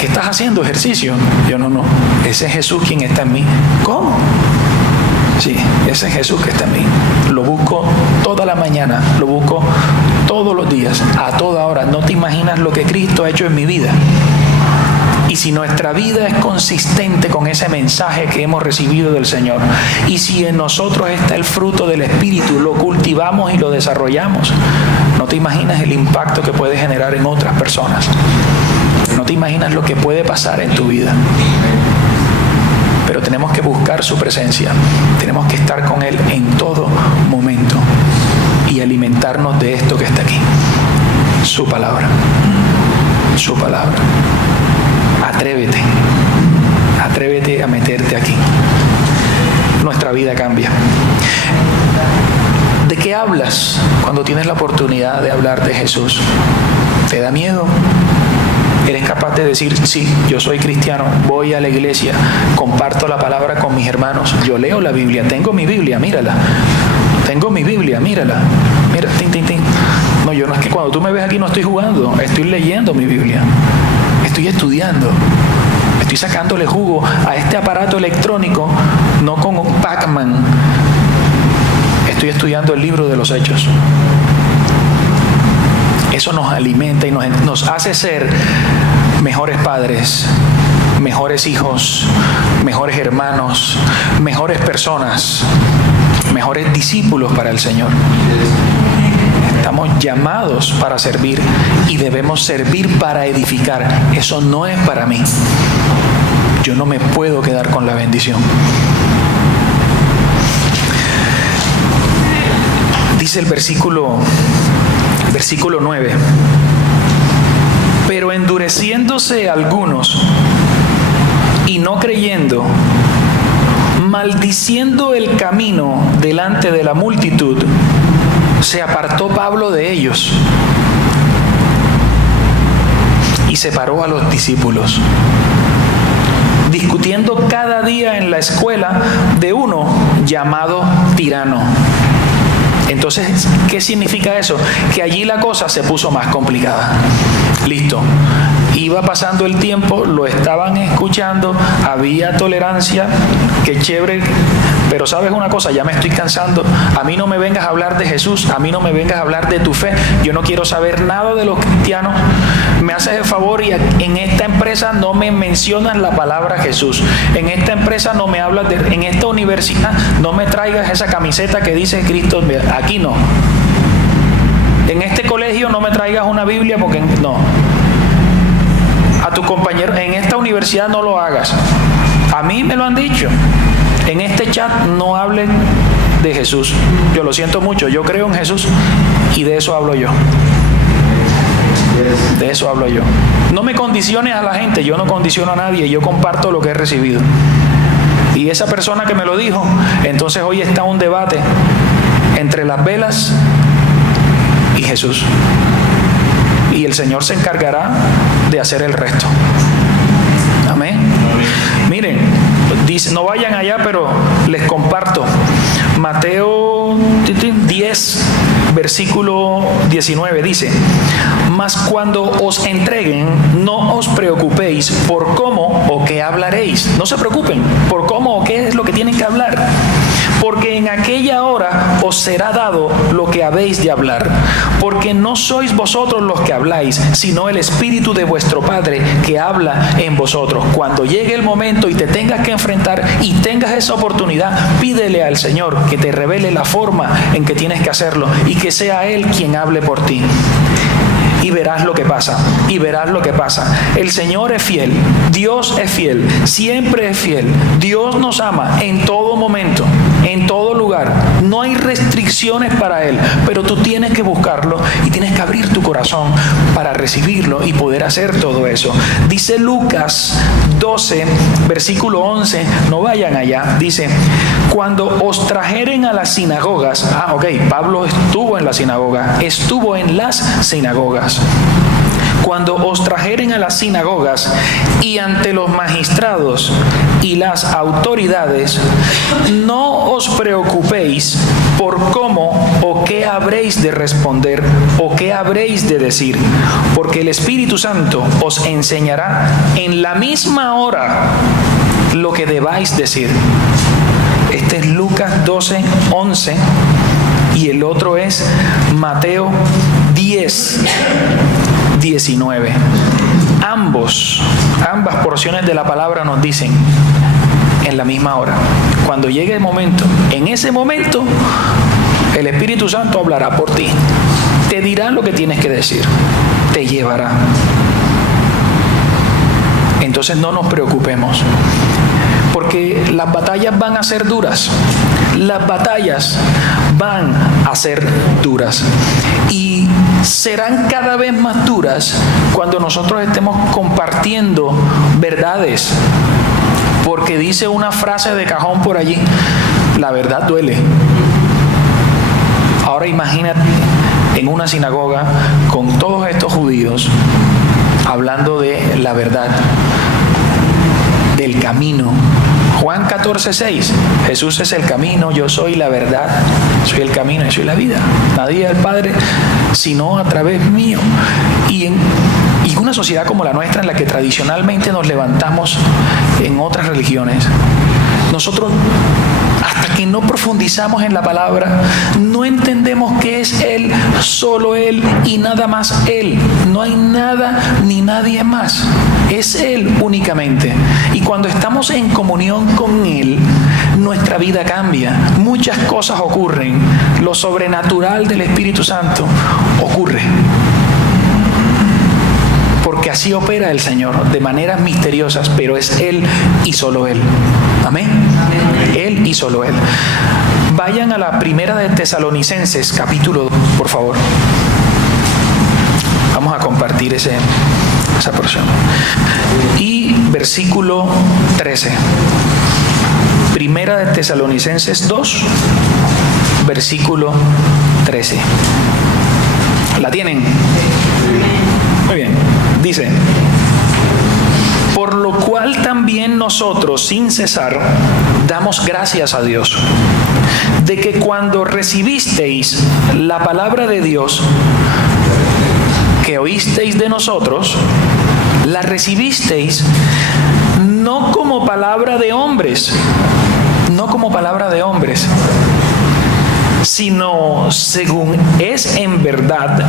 ¿Qué estás haciendo? ¿Ejercicio? Yo no. Ese es Jesús quien está en mí. ¿Cómo? Sí, ese es Jesús que está en mí. Lo busco toda la mañana, lo busco todos los días, a toda hora. No te imaginas lo que Cristo ha hecho en mi vida. Y si nuestra vida es consistente con ese mensaje que hemos recibido del Señor, y si en nosotros está el fruto del Espíritu, lo cultivamos y lo desarrollamos, no te imaginas el impacto que puede generar en otras personas. No te imaginas lo que puede pasar en tu vida. Pero tenemos que buscar su presencia, tenemos que estar con Él en todo momento y alimentarnos de esto que está aquí, su palabra, su palabra. Atrévete a meterte aquí. Nuestra vida cambia. ¿De qué hablas cuando tienes la oportunidad de hablar de Jesús? ¿Te da miedo? ¿Eres capaz de decir, sí, yo soy cristiano, voy a la iglesia, comparto la palabra con mis hermanos, yo leo la Biblia, tengo mi Biblia, mírala, Tengo mi Biblia, mírala. Mira, tin, tin, tin. No, yo no es que cuando tú me ves aquí no estoy jugando, estoy leyendo mi Biblia. Estoy estudiando. Estoy sacándole jugo a este aparato electrónico, no con un Pac-Man. Estoy estudiando el libro de los Hechos. Eso nos alimenta y nos hace ser mejores padres, mejores hijos, mejores hermanos, mejores personas, mejores discípulos para el Señor. Estamos llamados para servir y debemos servir para edificar. Eso no es para mí. Yo no me puedo quedar con la bendición. Dice el versículo 9. Pero endureciéndose algunos y no creyendo, maldiciendo el camino delante de la multitud, se apartó Pablo de ellos y separó a los discípulos, discutiendo cada día en la escuela de uno llamado Tirano. Entonces, ¿qué significa eso? Que allí la cosa se puso más complicada. Listo. Iba pasando el tiempo, lo estaban escuchando, había tolerancia, qué chévere, pero ¿sabes una cosa? Ya me estoy cansando. A mí no me vengas a hablar de Jesús, a mí no me vengas a hablar de tu fe. Yo no quiero saber nada de los cristianos. Me haces el favor y en esta empresa no me mencionan la palabra Jesús. En esta empresa no me hablas en esta universidad no me traigas esa camiseta que dice Cristo. Aquí no. En este colegio no me traigas una Biblia porque no. A tu compañero, en esta universidad no lo hagas. A mí me lo han dicho. En este chat no hablen de Jesús. Yo lo siento mucho, yo creo en Jesús y de eso hablo yo. De eso hablo yo. No me condiciones a la gente, yo no condiciono a nadie, yo comparto lo que he recibido. Y esa persona que me lo dijo, entonces hoy está un debate entre las velas y Jesús. Y el Señor se encargará de hacer el resto. Amén. Miren, dice, no vayan allá, pero les comparto. Mateo 10, versículo 19 dice: mas cuando os entreguen, no os preocupéis por cómo o qué hablaréis. No se preocupen por cómo o qué es lo que tienen que hablar, porque en aquella hora os será dado lo que habéis de hablar, porque no sois vosotros los que habláis, sino el Espíritu de vuestro Padre que habla en vosotros. Cuando llegue el momento y te tengas que enfrentar y tengas esa oportunidad, pídele al Señor que te revele la forma en que tienes que hacerlo y que sea Él quien hable por ti. Y verás lo que pasa, y verás lo que pasa. El Señor es fiel, Dios es fiel, siempre es fiel. Dios nos ama en todo momento, en todo lugar. No hay restricciones para Él, pero tú tienes que buscarlo y tienes que abrir tu corazón para recibirlo y poder hacer todo eso. Dice Lucas 12, versículo 11, no vayan allá, dice: cuando os trajeren a las sinagogas, Pablo estuvo en la sinagoga, estuvo en las sinagogas. Cuando os trajeren a las sinagogas y ante los magistrados y las autoridades, no os preocupéis por cómo o qué habréis de responder o qué habréis de decir, porque el Espíritu Santo os enseñará en la misma hora lo que debáis decir. Este es Lucas 12, 11 y el otro es Mateo 10, 19. Ambas porciones de la palabra nos dicen en la misma hora. Cuando llegue el momento, en ese momento, el Espíritu Santo hablará por ti. Te dirá lo que tienes que decir. Te llevará. Entonces no nos preocupemos, porque las batallas van a ser duras. Las batallas van a ser duras y serán cada vez más duras cuando nosotros estemos compartiendo verdades, porque dice una frase de cajón por allí: la verdad duele. Ahora imagínate en una sinagoga con todos estos judíos hablando de la verdad, del camino, Juan 14:6, Jesús es el camino, yo soy la verdad, soy el camino y soy la vida. Nadie al Padre sino a través mío. Y una sociedad como la nuestra, en la que tradicionalmente nos levantamos en otras religiones, nosotros, hasta que no profundizamos en la palabra, no entendemos que es Él, solo Él y nada más Él. No hay nada ni nadie más. Es Él únicamente. Y cuando estamos en comunión con Él, nuestra vida cambia. Muchas cosas ocurren. Lo sobrenatural del Espíritu Santo ocurre. Porque así opera el Señor, de maneras misteriosas, pero es Él y solo Él. Amén. Él y solo Él. Vayan a la primera de Tesalonicenses, capítulo 2, por favor. Vamos a compartir esa porción. Y versículo 13. Primera de Tesalonicenses 2, versículo 13. ¿La tienen? Muy bien. Dice: por lo cual también nosotros, sin cesar, damos gracias a Dios, de que cuando recibisteis la palabra de Dios, que oísteis de nosotros, la recibisteis no como palabra de hombres, sino según es en verdad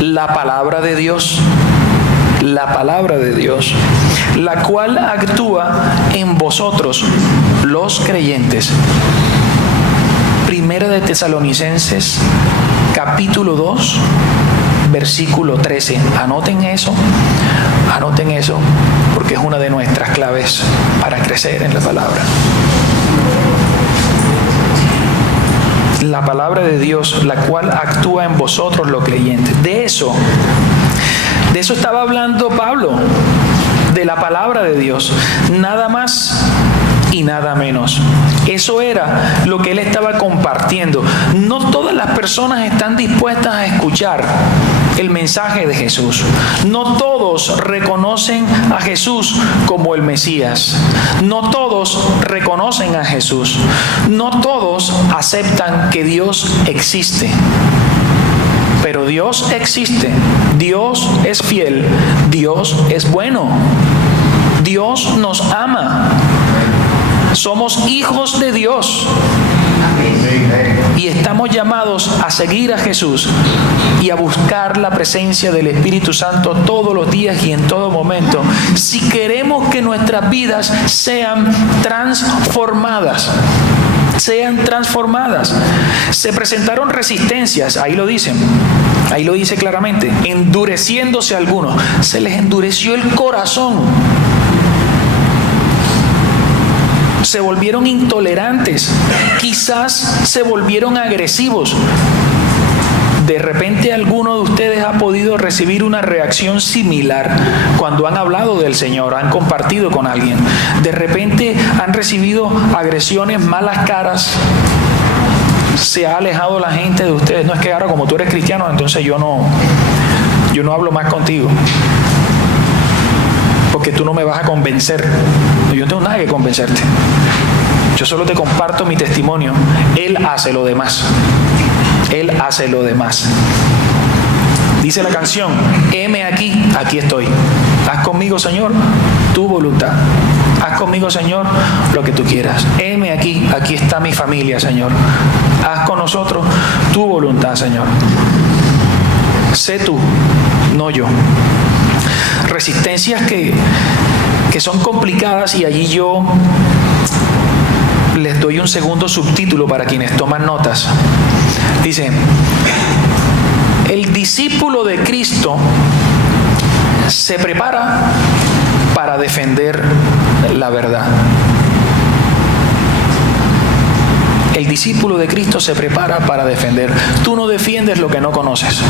la palabra de Dios, la cual actúa en vosotros, los creyentes. Primera de Tesalonicenses, capítulo 2, versículo 13. Anoten eso, porque es una de nuestras claves para crecer en la palabra. La palabra de Dios, la cual actúa en vosotros, los creyentes. De eso estaba hablando Pablo, de la palabra de Dios, nada más y nada menos. Eso era lo que él estaba compartiendo. No todas las personas están dispuestas a escuchar el mensaje de Jesús. No todos reconocen a Jesús como el Mesías. No todos reconocen a Jesús. No todos aceptan que Dios existe. Pero Dios existe, Dios es fiel, Dios es bueno, Dios nos ama, somos hijos de Dios y estamos llamados a seguir a Jesús y a buscar la presencia del Espíritu Santo todos los días y en todo momento, si queremos que nuestras vidas sean transformadas. Se presentaron resistencias, ahí lo dice claramente, endureciéndose algunos. Se les endureció el corazón. Se volvieron intolerantes, quizás se volvieron agresivos. De repente alguno de ustedes ha podido recibir una reacción similar cuando han hablado del Señor, han compartido con alguien. De repente han recibido agresiones, malas caras. Se ha alejado la gente de ustedes. No es que ahora como tú eres cristiano, entonces yo no hablo más contigo, porque tú no me vas a convencer. Yo no tengo nada que convencerte. Yo solo te comparto mi testimonio. Él hace lo demás. Dice la canción: heme aquí, aquí estoy. Haz conmigo, Señor, tu voluntad. Haz conmigo, Señor, lo que tú quieras. Heme aquí, aquí está mi familia, Señor. Haz con nosotros tu voluntad, Señor. Sé tú, no yo. Resistencias que son complicadas, y allí yo les doy un segundo subtítulo para quienes toman notas. Dice: el discípulo de Cristo se prepara para defender la verdad. El discípulo de Cristo se prepara para defender. Tú no defiendes lo que no conoces.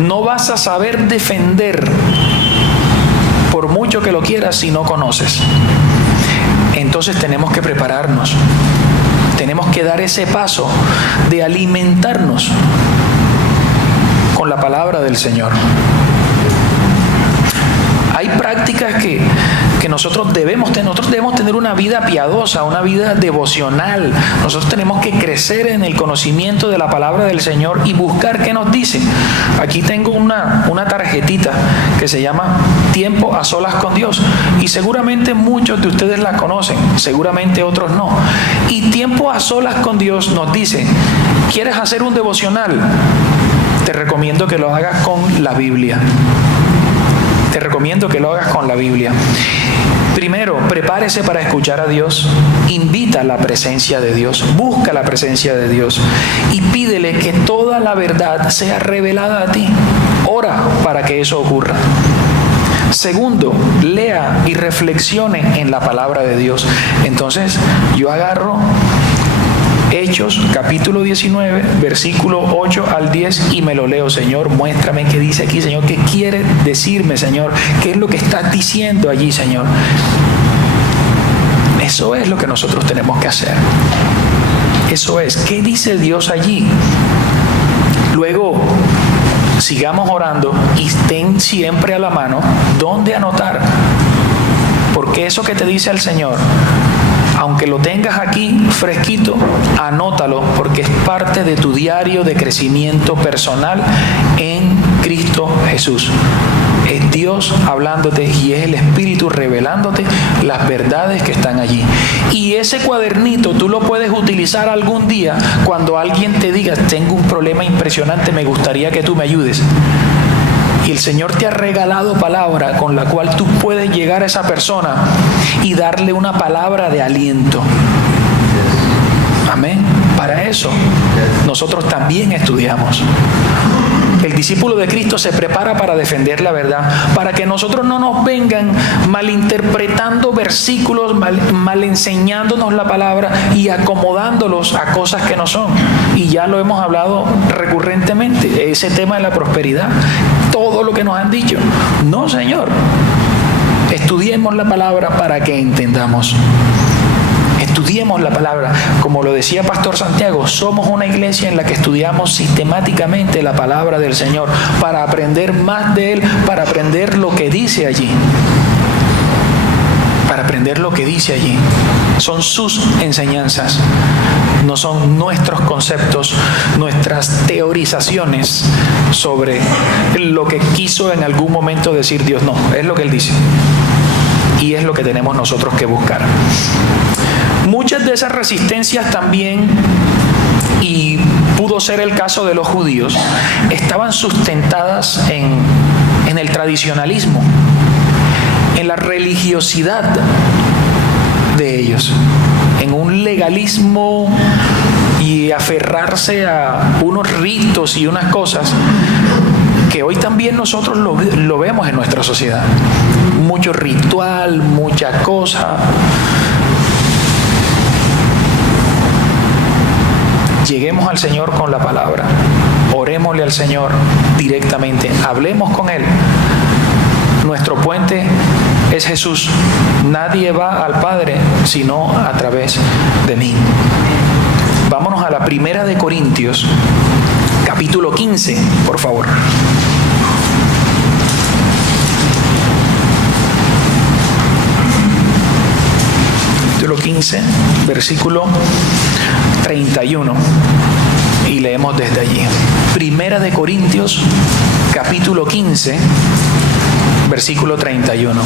No vas a saber defender, por mucho que lo quieras, si no conoces. Entonces tenemos que prepararnos. Tenemos que dar ese paso de alimentarnos con la palabra del Señor. Hay prácticas que Porque nosotros debemos tener una vida piadosa, una vida devocional. Nosotros tenemos que crecer en el conocimiento de la palabra del Señor y buscar qué nos dice. Aquí tengo una tarjetita que se llama Tiempo a Solas con Dios. Y seguramente muchos de ustedes la conocen, seguramente otros no. Y Tiempo a Solas con Dios nos dice, ¿quieres hacer un devocional? Te recomiendo que lo hagas con la Biblia. Te recomiendo que lo hagas con la Biblia. Primero, prepárese para escuchar a Dios, invita la presencia de Dios, busca la presencia de Dios y pídele que toda la verdad sea revelada a ti. Ora para que eso ocurra. Segundo, lea y reflexione en la palabra de Dios. Entonces, yo agarro Hechos, capítulo 19, versículo 8 al 10 y me lo leo. Señor, muéstrame qué dice aquí, Señor, qué quiere decirme, Señor, qué es lo que estás diciendo allí, Señor. Eso es lo que nosotros tenemos que hacer. Eso es, ¿qué dice Dios allí? Luego, sigamos orando y ten siempre a la mano dónde anotar. Porque eso que te dice el Señor, aunque lo tengas aquí fresquito, anótalo porque es parte de tu diario de crecimiento personal en Cristo Jesús. Es Dios hablándote y es el Espíritu revelándote las verdades que están allí. Y ese cuadernito tú lo puedes utilizar algún día cuando alguien te diga, tengo un problema impresionante, me gustaría que tú me ayudes. Y el Señor te ha regalado palabra con la cual tú puedes llegar a esa persona y darle una palabra de aliento. Amén. Para eso nosotros también estudiamos. El discípulo de Cristo se prepara para defender la verdad, para que nosotros no nos vengan malinterpretando versículos, mal enseñándonos la palabra y acomodándolos a cosas que no son. Y ya lo hemos hablado recurrentemente, ese tema de la prosperidad, todo lo que nos han dicho. No, Señor, estudiemos la palabra para que entendamos. Estudiemos la palabra. Como lo decía Pastor Santiago, somos una iglesia en la que estudiamos sistemáticamente la palabra del Señor para aprender más de Él, para aprender lo que dice allí. Para aprender lo que dice allí. Son sus enseñanzas, no son nuestros conceptos, nuestras teorizaciones sobre lo que quiso en algún momento decir Dios. No, es lo que Él dice. Y es lo que tenemos nosotros que buscar. Muchas de esas resistencias también, y pudo ser el caso de los judíos, estaban sustentadas en el tradicionalismo, en la religiosidad de ellos, en un legalismo y aferrarse a unos ritos y unas cosas que hoy también nosotros lo vemos en nuestra sociedad. Mucho ritual, mucha cosa. Lleguemos al Señor con la palabra, orémosle al Señor directamente, hablemos con Él. Nuestro puente es Jesús. Nadie va al Padre sino a través de mí. Vámonos a la Primera de Corintios, capítulo 15, por favor. Capítulo 15, versículo 31. Y leemos desde allí. Primera de Corintios, capítulo 15, versículo 31.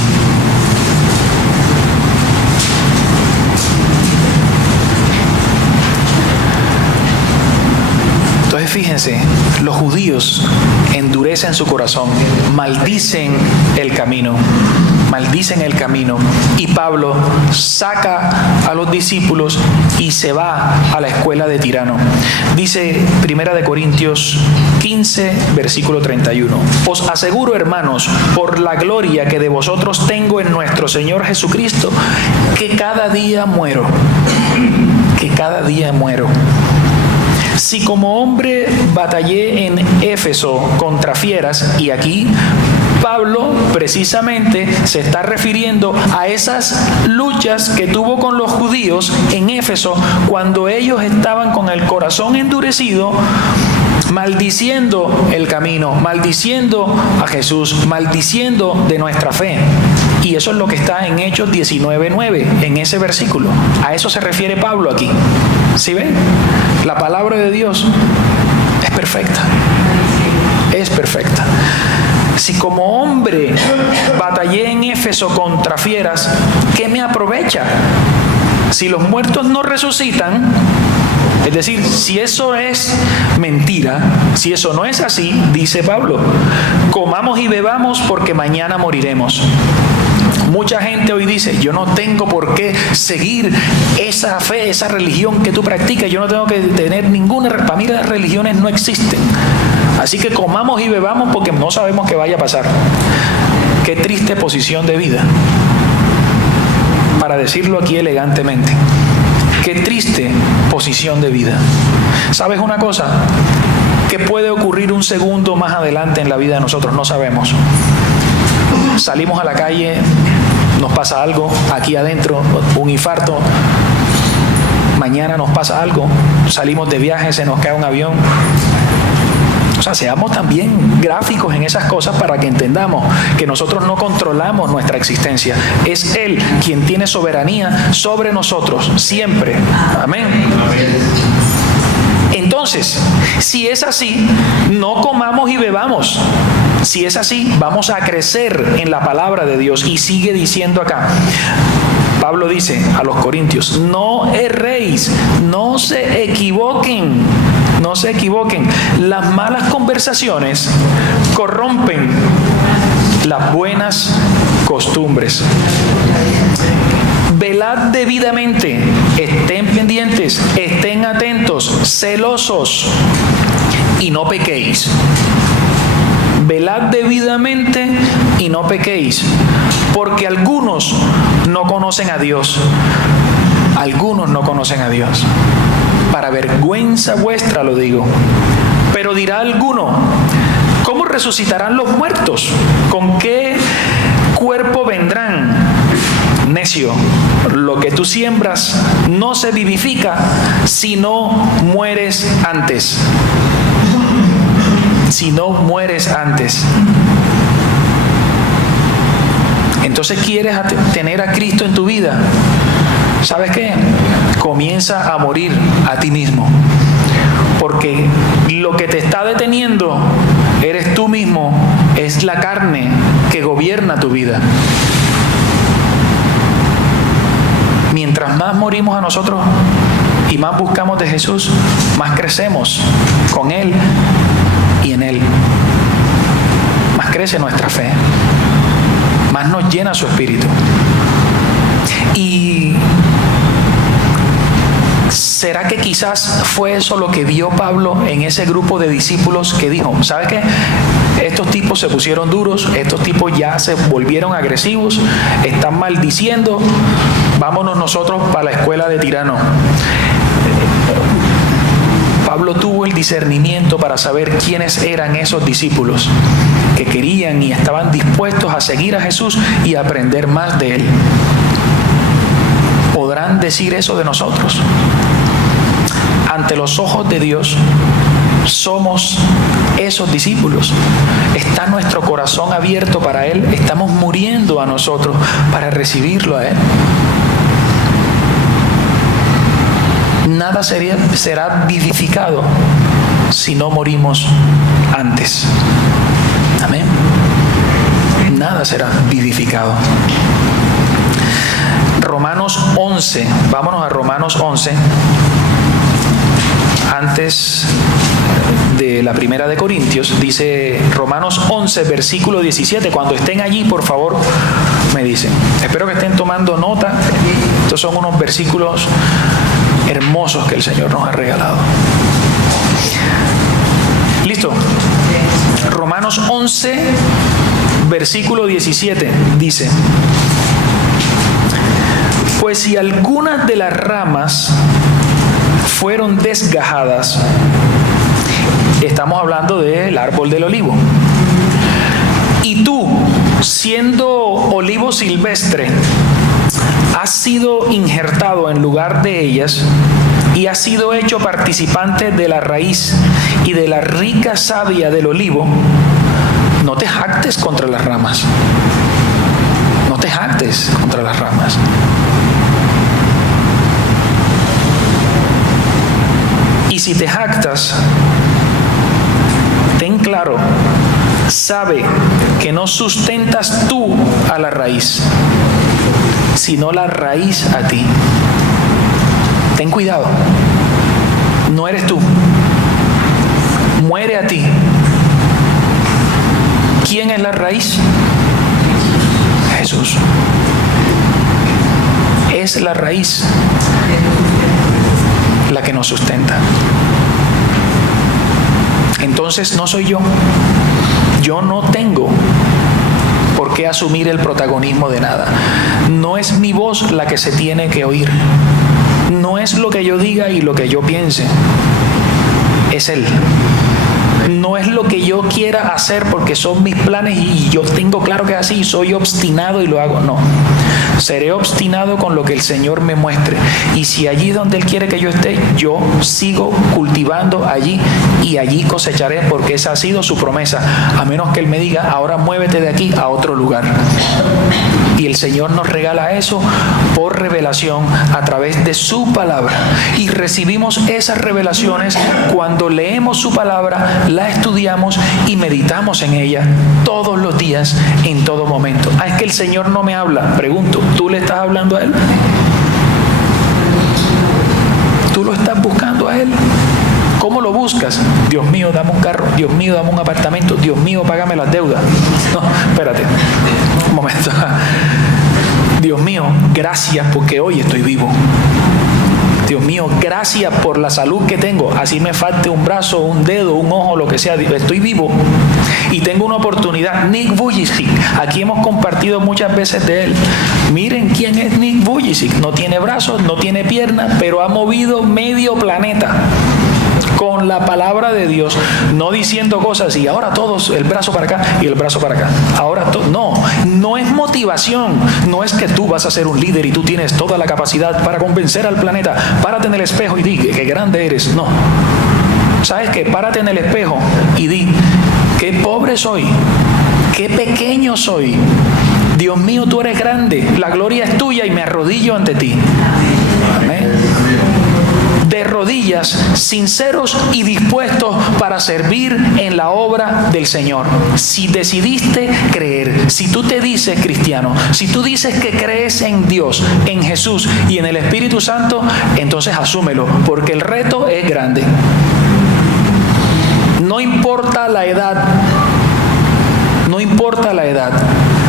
Entonces fíjense, los judíos endurecen su corazón, maldicen el camino, y Pablo saca a los discípulos y se va a la escuela de Tirano. Dice Primera de Corintios 15, versículo 31. Os aseguro, hermanos, por la gloria que de vosotros tengo en nuestro Señor Jesucristo, que cada día muero. Si como hombre batallé en Éfeso contra fieras, y aquí Pablo precisamente se está refiriendo a esas luchas que tuvo con los judíos en Éfeso cuando ellos estaban con el corazón endurecido, maldiciendo el camino, maldiciendo a Jesús, maldiciendo de nuestra fe. Y eso es lo que está en Hechos 19:9, en ese versículo. A eso se refiere Pablo aquí. ¿Sí ven? La palabra de Dios es perfecta. Es perfecta. Si como hombre batallé en Éfeso contra fieras, ¿qué me aprovecha? Si los muertos no resucitan, es decir, si eso es mentira, si eso no es así, dice Pablo, comamos y bebamos porque mañana moriremos. Mucha gente hoy dice, yo no tengo por qué seguir esa fe, esa religión que tú practicas, yo no tengo que tener ninguna, para mí las religiones no existen. Así que comamos y bebamos porque no sabemos qué vaya a pasar. Qué triste posición de vida, para decirlo aquí elegantemente. Qué triste posición de vida. ¿Sabes una cosa? ¿Qué puede ocurrir un segundo más adelante en la vida de nosotros? No sabemos. Salimos a la calle, nos pasa algo, aquí adentro, un infarto. Mañana nos pasa algo, salimos de viaje, se nos cae un avión. O sea, seamos también gráficos en esas cosas para que entendamos que nosotros no controlamos nuestra existencia. Es Él quien tiene soberanía sobre nosotros, siempre. Amén. Entonces, si es así, no comamos y bebamos. Si es así, vamos a crecer en la palabra de Dios. Y sigue diciendo acá, Pablo dice a los corintios, no erréis, no se equivoquen. No se equivoquen. Las malas conversaciones corrompen las buenas costumbres. Velad debidamente, estén pendientes, estén atentos, celosos y no pequéis. Velad debidamente y no pequéis, porque algunos no conocen a Dios. Algunos no conocen a Dios. Para vergüenza vuestra lo digo. Pero dirá alguno, ¿cómo resucitarán los muertos? ¿Con qué cuerpo vendrán? Necio, lo que tú siembras no se vivifica si no mueres antes. Si no mueres antes. Entonces, ¿quieres tener a Cristo en tu vida? ¿Sabes qué? Comienza a morir a ti mismo. Porque lo que te está deteniendo eres tú mismo, es la carne que gobierna tu vida. Mientras más morimos a nosotros y más buscamos de Jesús, más crecemos con Él y en Él. Más crece nuestra fe, más nos llena su espíritu. Y ¿será que quizás fue eso lo que vio Pablo en ese grupo de discípulos que dijo, ¿sabes qué? Estos tipos se pusieron duros, estos tipos ya se volvieron agresivos, están maldiciendo, vámonos nosotros para la escuela de Tirano. Pablo tuvo el discernimiento para saber quiénes eran esos discípulos que querían y estaban dispuestos a seguir a Jesús y aprender más de Él. ¿Podrán decir eso de nosotros? Ante los ojos de Dios, somos esos discípulos. ¿Está nuestro corazón abierto para Él? ¿Estamos muriendo a nosotros para recibirlo a Él? Nada será vivificado si no morimos antes. Amén. Nada será vivificado. Romanos 11, vámonos a Romanos 11, antes de la primera de Corintios, dice Romanos 11, versículo 17, cuando estén allí, por favor, me dicen. Espero que estén tomando nota, estos son unos versículos hermosos que el Señor nos ha regalado. ¿Listo? Romanos 11, versículo 17, dice: pues si algunas de las ramas fueron desgajadas, estamos hablando del árbol del olivo, y tú, siendo olivo silvestre, has sido injertado en lugar de ellas y has sido hecho participante de la raíz y de la rica savia del olivo, no te jactes contra las ramas. No te te jactes contra las ramas. Y si te jactas, ten claro, sabe que no sustentas tú a la raíz, sino la raíz a ti. Ten cuidado, no eres tú, muere a ti. ¿Quién es la raíz? Jesús. Es la raíz la que nos sustenta. Entonces no soy yo. Yo no tengo por qué asumir el protagonismo de nada. No es mi voz la que se tiene que oír. No es lo que yo diga y lo que yo piense. Es Él. No es lo que yo quiera hacer porque son mis planes y yo tengo claro que es así y soy obstinado y lo hago. No. Seré obstinado con lo que el Señor me muestre. Y si allí donde Él quiere que yo esté, yo sigo cultivando allí y allí cosecharé, porque esa ha sido su promesa. A menos que Él me diga, ahora muévete de aquí a otro lugar. Y el Señor nos regala eso por revelación a través de su palabra. Y recibimos esas revelaciones cuando leemos su palabra, la estudiamos y meditamos en ella todos los días, en todo momento. Es que el Señor no me habla. Pregunto, ¿tú le estás hablando a Él? ¿Tú lo estás buscando a Él? ¿Cómo lo buscas? Dios mío, dame un carro. Dios mío, dame un apartamento. Dios mío, págame las deudas. No, espérate. Un momento. Dios mío, gracias porque hoy estoy vivo. Dios mío, gracias por la salud que tengo. Así me falte un brazo, un dedo, un ojo, lo que sea. Estoy vivo y tengo una oportunidad. Nick Vujicic, aquí hemos compartido muchas veces de él. Miren quién es Nick Vujicic. No tiene brazos, no tiene piernas, pero ha movido medio planeta con la palabra de Dios, no diciendo cosas y ahora todos el brazo para acá y el brazo para acá. Ahora no es motivación, no es que tú vas a ser un líder y tú tienes toda la capacidad para convencer al planeta. Párate en el espejo y di que grande eres. No. ¿Sabes qué? Párate en el espejo y di qué pobre soy, qué pequeño soy. Dios mío, tú eres grande, la gloria es tuya y me arrodillo ante ti. Amén. De rodillas, sinceros y dispuestos para servir en la obra del Señor. Si decidiste creer, si tú te dices cristiano, si tú dices que crees en Dios, en Jesús y en el Espíritu Santo, entonces asúmelo, porque el reto es grande. No importa la edad, no importa la edad.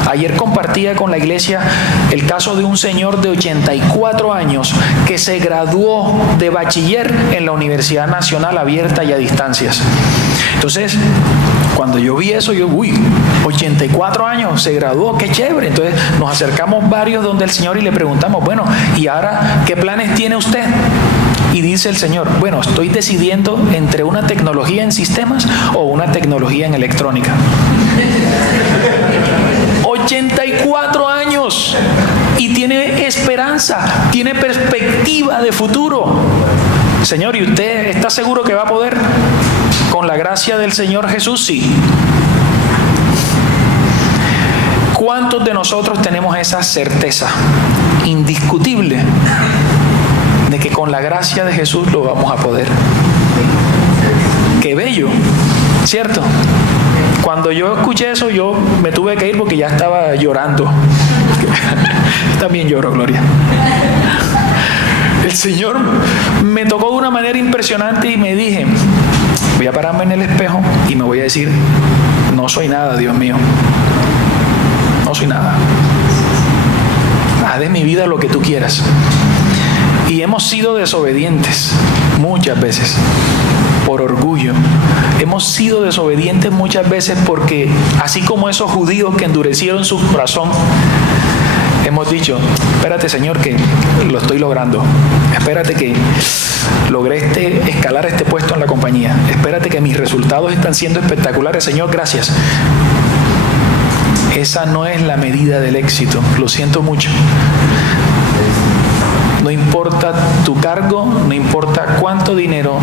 Ayer compartía con la iglesia el caso de un señor de 84 años que se graduó de bachiller en la Universidad Nacional Abierta y a Distancias. Entonces, cuando yo vi eso, 84 años, se graduó, qué chévere. Entonces nos acercamos varios donde el Señor y le preguntamos, bueno, ¿y ahora qué planes tiene usted? Y dice el Señor, bueno, estoy decidiendo entre una tecnología en sistemas o una tecnología en electrónica. 84 años y tiene esperanza, tiene perspectiva de futuro. Señor, ¿y usted está seguro que va a poder? Con la gracia del Señor Jesús, sí. ¿Cuántos de nosotros tenemos esa certeza indiscutible de que con la gracia de Jesús lo vamos a poder? Qué bello, ¿cierto? Cuando yo escuché eso, yo me tuve que ir porque ya estaba llorando. También lloro, Gloria. El Señor me tocó de una manera impresionante y me dije, voy a pararme en el espejo y me voy a decir, no soy nada, Dios mío. No soy nada. Haz de mi vida lo que tú quieras. Y hemos sido desobedientes muchas veces. Por orgullo. Hemos sido desobedientes muchas veces porque, así como esos judíos que endurecieron su corazón, hemos dicho, espérate Señor que lo estoy logrando, espérate que logré escalar este puesto en la compañía, espérate que mis resultados están siendo espectaculares, Señor, gracias. Esa no es la medida del éxito, lo siento mucho. No importa tu cargo, no importa cuánto dinero,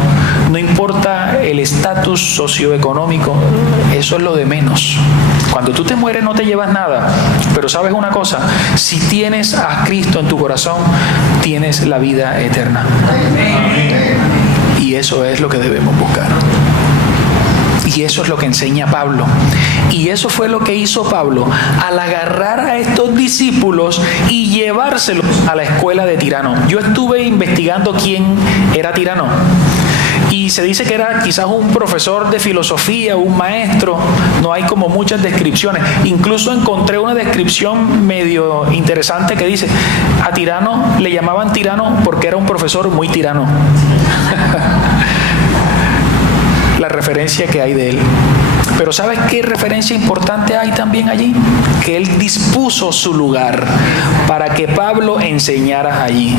no importa el estatus socioeconómico, eso es lo de menos. Cuando tú te mueres no te llevas nada, pero sabes una cosa, si tienes a Cristo en tu corazón, tienes la vida eterna. Y eso es lo que debemos buscar. Y eso es lo que enseña Pablo. Y eso fue lo que hizo Pablo al agarrar a estos discípulos y llevárselos a la escuela de Tirano. Yo estuve investigando quién era Tirano. Y se dice que era quizás un profesor de filosofía, un maestro. No hay como muchas descripciones. Incluso encontré una descripción medio interesante que dice, a Tirano le llamaban tirano porque era un profesor muy tirano. La referencia que hay de él. Pero ¿sabes qué referencia importante hay también allí? Que él dispuso su lugar para que Pablo enseñara allí.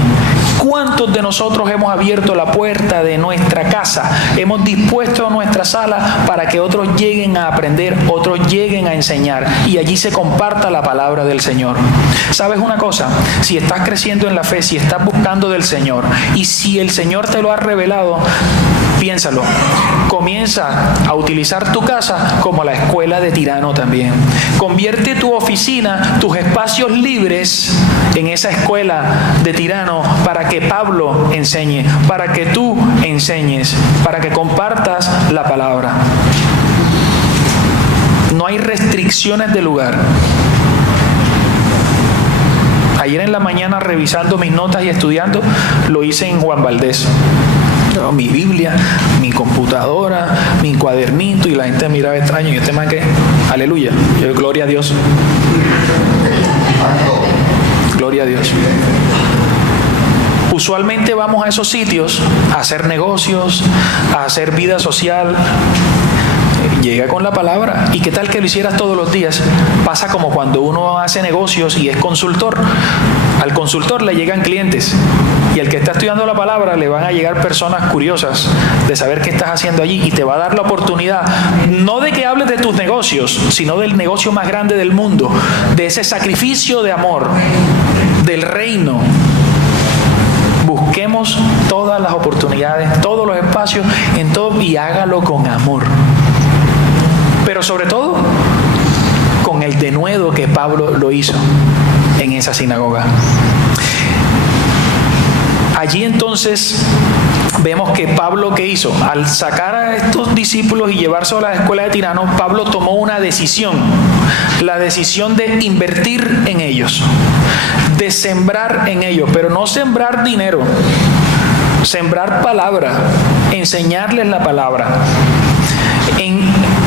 ¿Cuántos de nosotros hemos abierto la puerta de nuestra casa? Hemos dispuesto nuestra sala para que otros lleguen a aprender, otros lleguen a enseñar y allí se comparta la palabra del Señor. ¿Sabes una cosa? Si estás creciendo en la fe, si estás buscando del Señor y si el Señor te lo ha revelado, piénsalo. Comienza a utilizar tu casa como la escuela de Tirano también. Convierte tu oficina, tus espacios libres en esa escuela de Tirano para que Pablo enseñe, para que tú enseñes, para que compartas la palabra. No hay restricciones de lugar. Ayer en la mañana, revisando mis notas y estudiando, lo hice en Juan Valdés. Mi Biblia, mi computadora, mi cuadernito, y la gente miraba extraño. ¿Y este man qué? Aleluya. Yo, gloria a Dios. Gloria a Dios. Usualmente vamos a esos sitios a hacer negocios, a hacer vida social. Llega con la palabra. ¿Y qué tal que lo hicieras todos los días? Pasa como cuando uno hace negocios y es consultor. Al consultor le llegan clientes y al que está estudiando la palabra le van a llegar personas curiosas de saber qué estás haciendo allí y te va a dar la oportunidad, no de que hables de tus negocios, sino del negocio más grande del mundo, de ese sacrificio de amor, del reino. Busquemos todas las oportunidades, todos los espacios, en todo, y hágalo con amor. Pero sobre todo, con el denuedo que Pablo lo hizo en esa sinagoga. Allí entonces vemos que Pablo, ¿qué hizo? Al sacar a estos discípulos y llevarse a la escuela de Tirano, Pablo tomó una decisión, la decisión de invertir en ellos, de sembrar en ellos, pero no sembrar dinero, sembrar palabra, enseñarles la palabra, en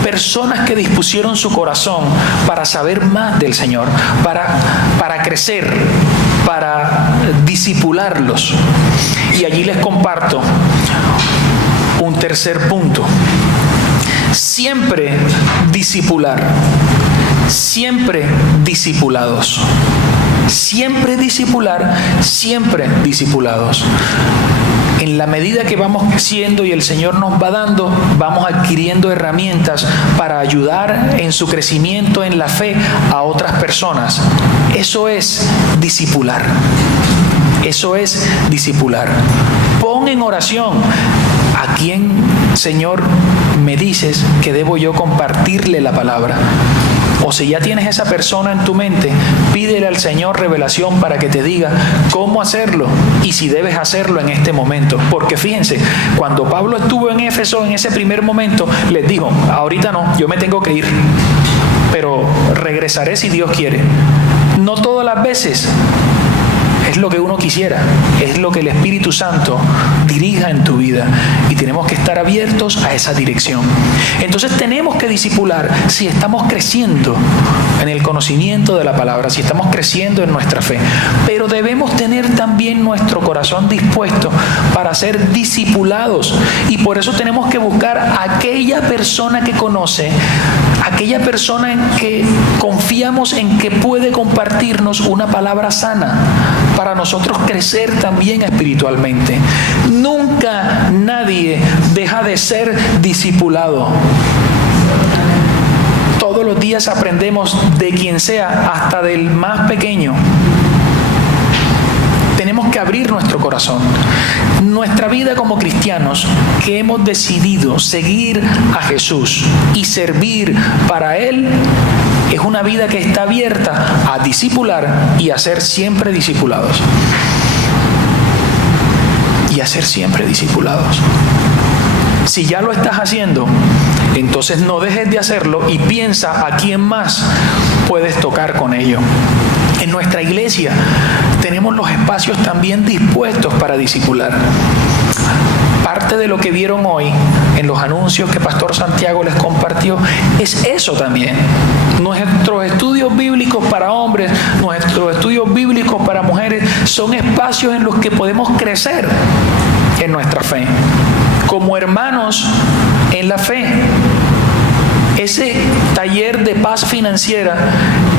personas que dispusieron su corazón para saber más del Señor, para crecer, para discipularlos. Y allí les comparto un tercer punto. Siempre discipular, siempre discipulados. Siempre discipular, siempre discipulados. En la medida que vamos creciendo y el Señor nos va dando, vamos adquiriendo herramientas para ayudar en su crecimiento en la fe a otras personas. Eso es discipular. Eso es discipular. Pon en oración: ¿a quién, Señor, me dices que debo yo compartirle la palabra? O si ya tienes esa persona en tu mente, pídele al Señor revelación para que te diga cómo hacerlo y si debes hacerlo en este momento. Porque fíjense, cuando Pablo estuvo en Éfeso, en ese primer momento, les dijo: ahorita no, yo me tengo que ir, pero regresaré si Dios quiere. No todas las veces es lo que uno quisiera, es lo que el Espíritu Santo dirija en tu vida y tenemos que estar abiertos a esa dirección. Entonces tenemos que discipular si estamos creciendo en el conocimiento de la palabra, si estamos creciendo en nuestra fe, pero debemos tener también nuestro corazón dispuesto para ser discipulados, y por eso tenemos que buscar a aquella persona que conoce, aquella persona en que confiamos en que puede compartirnos una palabra sana para nosotros crecer también espiritualmente. Nunca nadie deja de ser discipulado. Todos los días aprendemos de quien sea, hasta del más pequeño. Tenemos tenemos que abrir nuestro corazón. Nuestra vida como cristianos que hemos decidido seguir a Jesús y servir para Él es una vida que está abierta a discipular y a ser siempre discipulados. Y a ser siempre discipulados. Si ya lo estás haciendo, entonces no dejes de hacerlo y piensa a quién más puedes tocar con ello. En nuestra iglesia tenemos los espacios también dispuestos para discipular. Parte de lo que vieron hoy en los anuncios que Pastor Santiago les compartió es eso también. Nuestros estudios bíblicos para hombres, nuestros estudios bíblicos para mujeres son espacios en los que podemos crecer en nuestra fe, como hermanos en la fe. Ese taller de paz financiera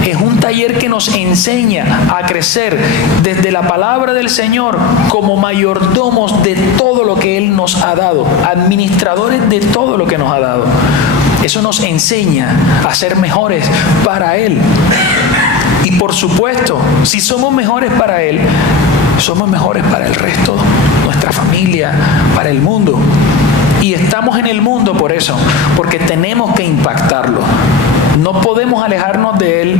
es un taller que nos enseña a crecer desde la palabra del Señor como mayordomos de todo lo que Él nos ha dado, administradores de todo lo que nos ha dado. Eso nos enseña a ser mejores para Él. Y por supuesto, si somos mejores para Él, somos mejores para el resto, nuestra familia, para el mundo. Y estamos en el mundo por eso, porque tenemos que impactarlo. No podemos alejarnos de Él,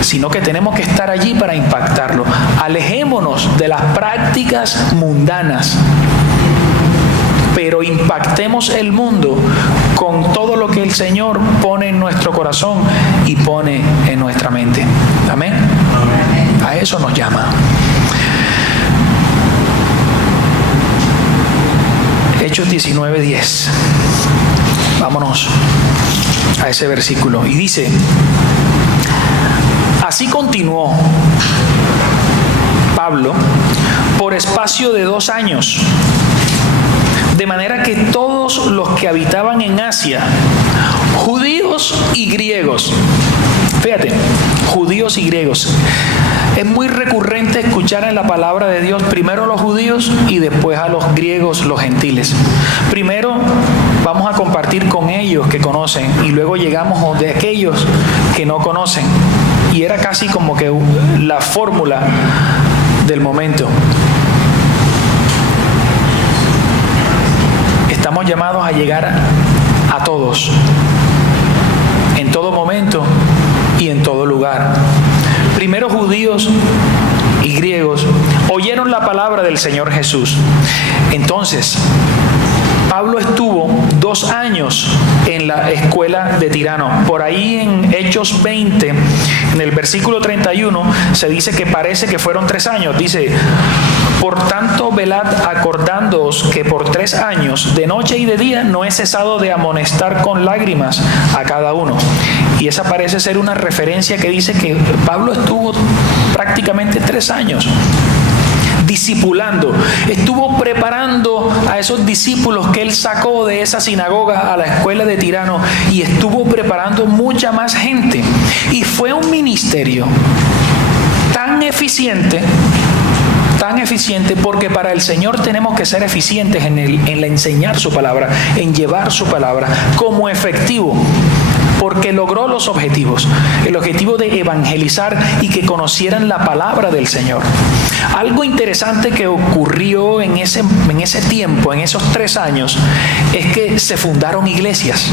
sino que tenemos que estar allí para impactarlo. Alejémonos de las prácticas mundanas, pero impactemos el mundo con todo lo que el Señor pone en nuestro corazón y pone en nuestra mente. Amén. A eso nos llama. Hechos 19:10. Vámonos a ese versículo. Y dice: así continuó Pablo por espacio de 2 años, de manera que todos los que habitaban en Asia, judíos y griegos, fíjate, judíos y griegos. Es muy recurrente escuchar en la palabra de Dios primero a los judíos y después a los griegos, los gentiles. Primero vamos a compartir con ellos que conocen y luego llegamos de aquellos que no conocen. Y era casi como que la fórmula del momento. Estamos llamados a llegar a todos, en todo momento y en todo lugar. Primero judíos y griegos oyeron la palabra del Señor Jesús. Entonces, Pablo estuvo 2 años en la escuela de Tirano. Por ahí en Hechos 20, en el versículo 31, se dice que parece que fueron 3 años. Dice: por tanto, velad acordándoos que por 3 años, de noche y de día, no he cesado de amonestar con lágrimas a cada uno. Y esa parece ser una referencia que dice que Pablo estuvo prácticamente 3 años discipulando, estuvo preparando a esos discípulos que él sacó de esa sinagoga a la escuela de Tirano, y estuvo preparando mucha más gente. Y fue un ministerio tan eficiente, porque para el Señor tenemos que ser eficientes en la enseñar su palabra, en llevar su palabra como efectivo, porque logró los objetivos, el objetivo de evangelizar y que conocieran la palabra del Señor. Algo interesante que ocurrió en ese tiempo, en esos 3 años, es que se fundaron iglesias.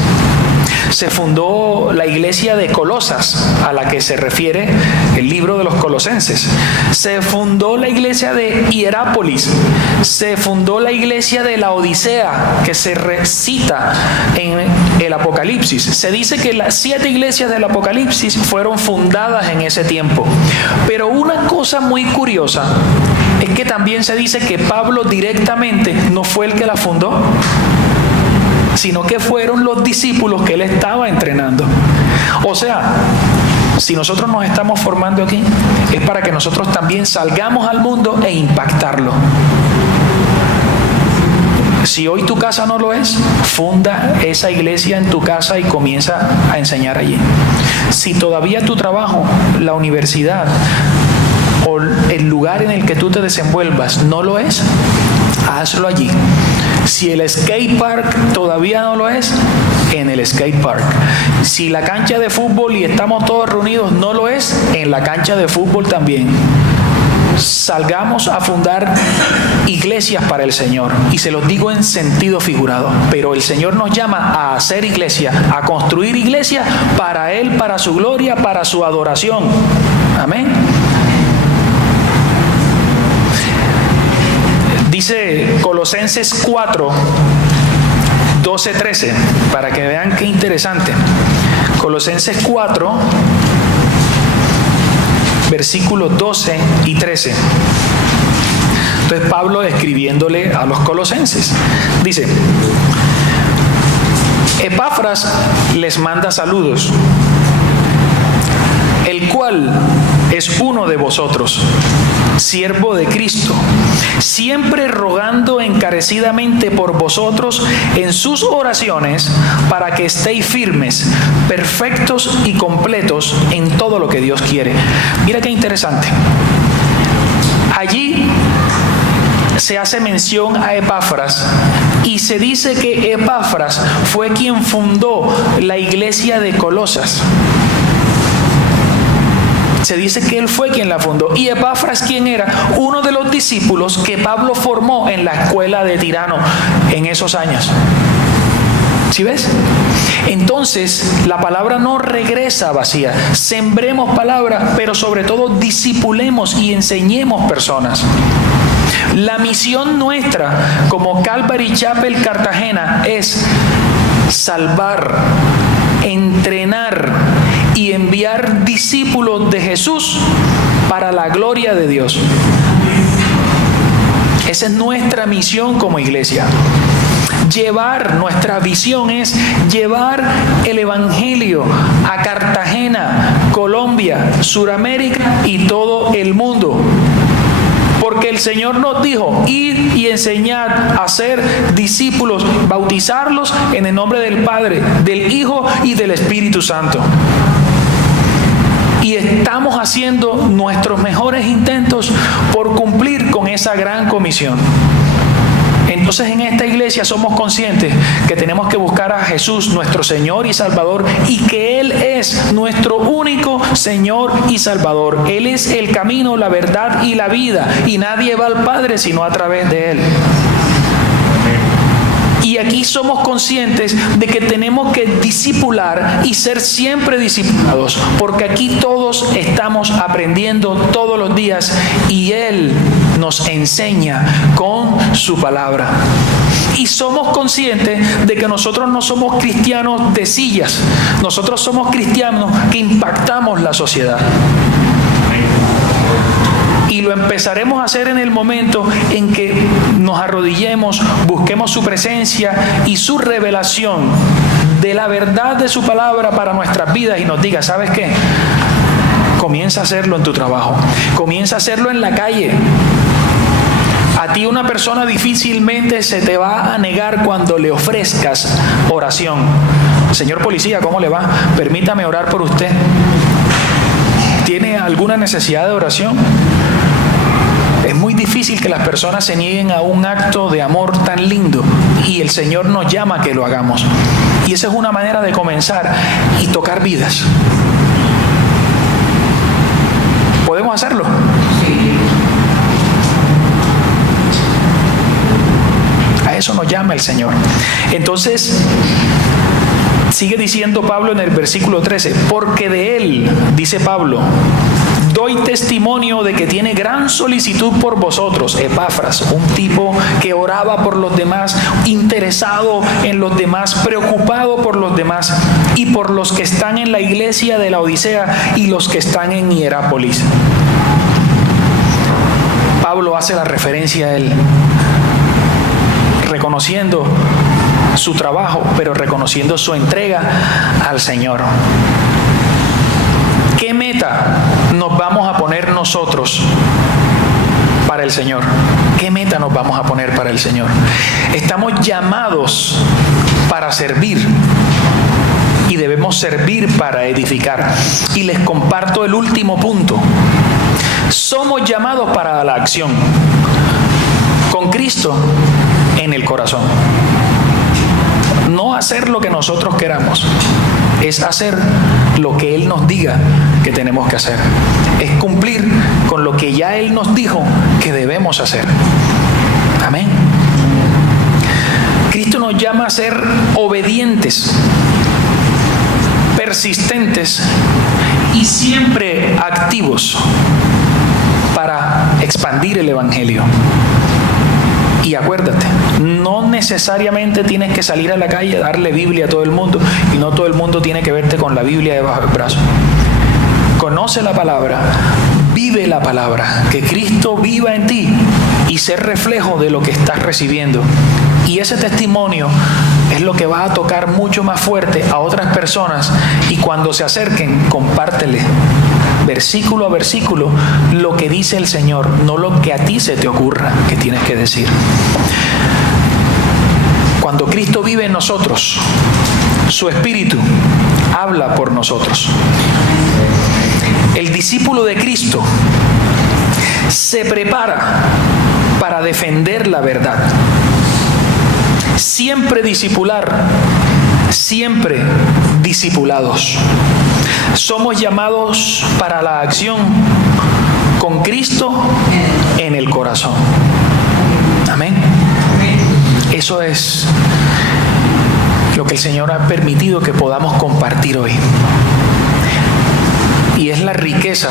Se fundó la iglesia de Colosas, a la que se refiere el libro de los Colosenses. Se fundó la iglesia de Hierápolis. Se fundó la iglesia de la Odisea, que se recita en el Apocalipsis. Se dice que las 7 iglesias del Apocalipsis fueron fundadas en ese tiempo. Pero una cosa muy curiosa es que también se dice que Pablo directamente no fue el que la fundó, sino que fueron los discípulos que él estaba entrenando. O sea, si nosotros nos estamos formando aquí, es para que nosotros también salgamos al mundo e impactarlo. Si hoy tu casa no lo es, funda esa iglesia en tu casa y comienza a enseñar allí. Si todavía tu trabajo, la universidad o el lugar en el que tú te desenvuelvas no lo es, hazlo allí. Si el skate park todavía no lo es, en el skate park. Si la cancha de fútbol y estamos todos reunidos no lo es, en la cancha de fútbol también. salgamos a fundar iglesias para el Señor. Y se los digo en sentido figurado. Pero el Señor nos llama a hacer iglesia, a construir iglesia para Él, para su gloria, para su adoración. Amén. Dice Colosenses 4, 12, 13, para que vean qué interesante. Colosenses 4, versículos 12 y 13. Entonces Pablo escribiéndole a los colosenses, dice: Epafras les manda saludos, el cual es uno de vosotros, siervo de Cristo, siempre rogando encarecidamente por vosotros en sus oraciones, para que estéis firmes, perfectos y completos en todo lo que Dios quiere. Mira qué interesante. Allí se hace mención a Epafras y se dice que Epafras fue quien fundó la iglesia de Colosas. Se dice que él fue quien la fundó. ¿Y Epafras quién era? Uno de los discípulos que Pablo formó en la escuela de Tirano en esos años. ¿Sí ves? Entonces, la palabra no regresa vacía. Sembremos palabra, pero sobre todo discipulemos y enseñemos personas. La misión nuestra como Calvary Chapel Cartagena es salvar, entrenar y enviar discípulos de Jesús para la gloria de Dios. Esa es nuestra misión como iglesia. Nuestra visión es llevar el Evangelio a Cartagena, Colombia, Suramérica y todo el mundo. Porque el Señor nos dijo: id y enseñad a ser discípulos, bautizarlos en el nombre del Padre, del Hijo y del Espíritu Santo. Y estamos haciendo nuestros mejores intentos por cumplir con esa gran comisión. Entonces, en esta iglesia somos conscientes que tenemos que buscar a Jesús, nuestro Señor y Salvador, y que Él es nuestro único Señor y Salvador. Él es el camino, la verdad y la vida, y nadie va al Padre sino a través de Él. Y aquí somos conscientes de que tenemos que discipular y ser siempre discipulados, porque aquí todos estamos aprendiendo todos los días y Él nos enseña con su palabra. Y somos conscientes de que nosotros no somos cristianos de sillas, nosotros somos cristianos que impactamos la sociedad. Y lo empezaremos a hacer en el momento en que nos arrodillemos, busquemos su presencia y su revelación de la verdad de su palabra para nuestras vidas y nos diga: ¿sabes qué? Comienza a hacerlo en tu trabajo, comienza a hacerlo en la calle. A ti una persona difícilmente se te va a negar cuando le ofrezcas oración. Señor policía, ¿cómo le va? Permítame orar por usted. ¿Tiene alguna necesidad de oración? Es muy difícil que las personas se nieguen a un acto de amor tan lindo y el Señor nos llama a que lo hagamos. Y esa es una manera de comenzar y tocar vidas. ¿Podemos hacerlo? Sí. A eso nos llama el Señor. Entonces, sigue diciendo Pablo en el versículo 13: porque de Él, dice Pablo, doy testimonio de que tiene gran solicitud por vosotros. Epafras, un tipo que oraba por los demás, interesado en los demás, preocupado por los demás y por los que están en la iglesia de la Odisea y los que están en Hierápolis. Pablo hace la referencia a él, reconociendo su trabajo, pero reconociendo su entrega al Señor. ¿Qué meta nos vamos a poner nosotros para el Señor? ¿Qué meta nos vamos a poner para el Señor? Estamos llamados para servir y debemos servir para edificar. Y les comparto el último punto. Somos llamados para la acción, con Cristo en el corazón. no hacer lo que nosotros queramos, es hacer lo que Él nos diga que tenemos que hacer. Es cumplir con lo que ya Él nos dijo que debemos hacer. Amén. Cristo nos llama a ser obedientes, persistentes y siempre activos para expandir el Evangelio. Y acuérdate, no necesariamente tienes que salir a la calle a darle Biblia a todo el mundo, y no todo el mundo tiene que verte con la Biblia debajo del brazo. Conoce la palabra, vive la palabra, que Cristo viva en ti y ser reflejo de lo que estás recibiendo. Y ese testimonio es lo que va a tocar mucho más fuerte a otras personas, y cuando se acerquen, compártele versículo a versículo lo que dice el Señor, no lo que a ti se te ocurra que tienes que decir. Cuando Cristo vive en nosotros, su Espíritu habla por nosotros. El discípulo de Cristo se prepara para defender la verdad. Siempre discipular, siempre discipulados. Somos llamados para la acción con Cristo en el corazón. Amén. Eso es lo que el Señor ha permitido que podamos compartir hoy. Y es la riqueza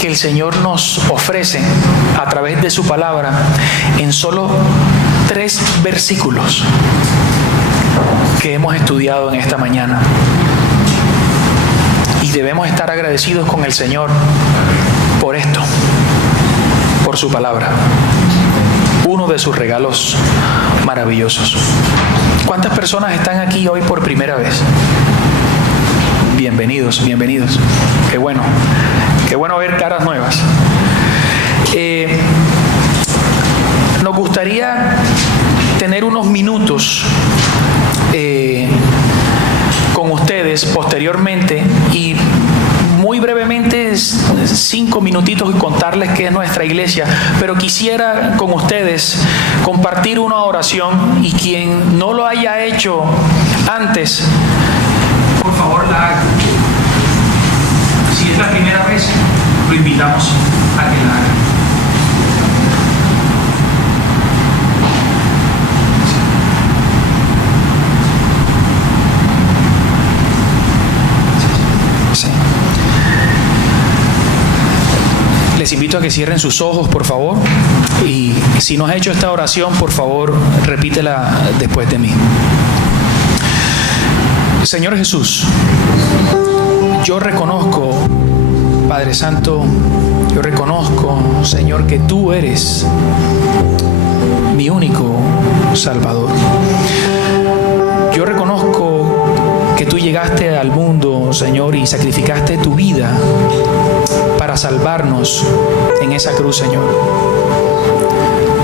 que el Señor nos ofrece a través de su palabra en solo 3 versículos que hemos estudiado en esta mañana. Y debemos estar agradecidos con el Señor por esto, por su palabra, uno de sus regalos maravillosos. ¿Cuántas personas están aquí hoy por primera vez? Bienvenidos, bienvenidos. Qué bueno ver caras nuevas. Nos gustaría tener unos minutos con ustedes posteriormente, y muy brevemente 5 minutitos, y contarles qué es nuestra iglesia, pero quisiera con ustedes compartir una oración, y quien no lo haya hecho antes, por favor la haga. Si es la primera vez, lo invitamos a que la haga. Les invito a que cierren sus ojos, por favor, y si no has hecho esta oración, por favor, repítela después de mí. Señor Jesús, yo reconozco, Padre Santo, yo reconozco, Señor, que tú eres mi único Salvador. Yo reconozco que tú llegaste al mundo, Señor, y sacrificaste tu vida para salvarnos en esa cruz, Señor.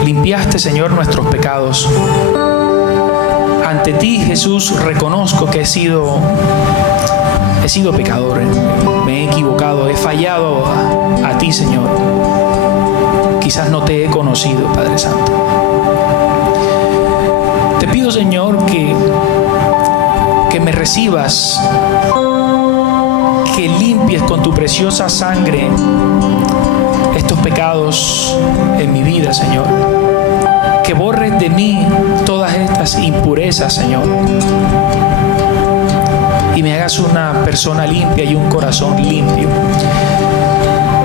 Limpiaste, Señor, nuestros pecados. Ante ti, Jesús, reconozco que he sido pecador, me he equivocado, he fallado a ti, Señor. Quizás no te he conocido, Padre Santo. Te pido, Señor, que me recibas, que limpies con tu preciosa sangre estos pecados en mi vida, Señor. Que borres de mí todas estas impurezas, Señor. Y me hagas una persona limpia y un corazón limpio.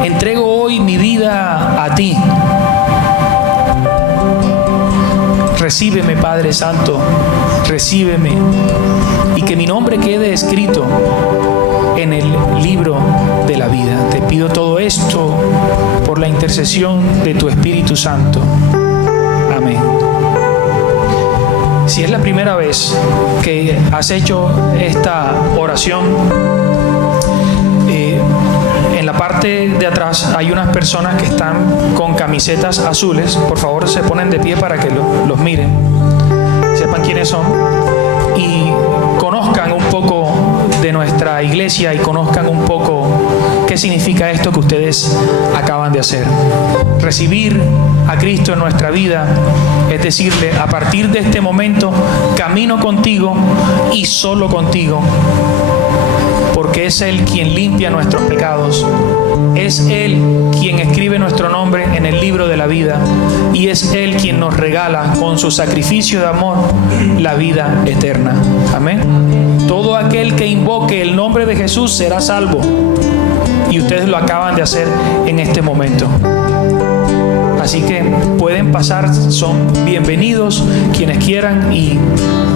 Entrego hoy mi vida a ti. Recíbeme, Padre Santo, recíbeme, y que mi nombre quede escrito en el libro de la vida. Te pido todo esto por la intercesión de tu Espíritu Santo. Amén. Si es la primera vez que has hecho esta oración, en la parte de atrás hay unas personas que están con camisetas azules. Por favor, se ponen de pie para que los miren, sepan quiénes son y conozcan un poco de nuestra iglesia y conozcan un poco ¿Qué significa esto que ustedes acaban de hacer? Recibir a Cristo en nuestra vida es decirle: a partir de este momento camino contigo y solo contigo, porque es Él quien limpia nuestros pecados, es Él quien escribe nuestro nombre en el libro de la vida, y es Él quien nos regala con su sacrificio de amor la vida eterna. Amén. Todo aquel que invoque el nombre de Jesús será salvo, y ustedes lo acaban de hacer en este momento. Así que pueden pasar, son bienvenidos quienes quieran, y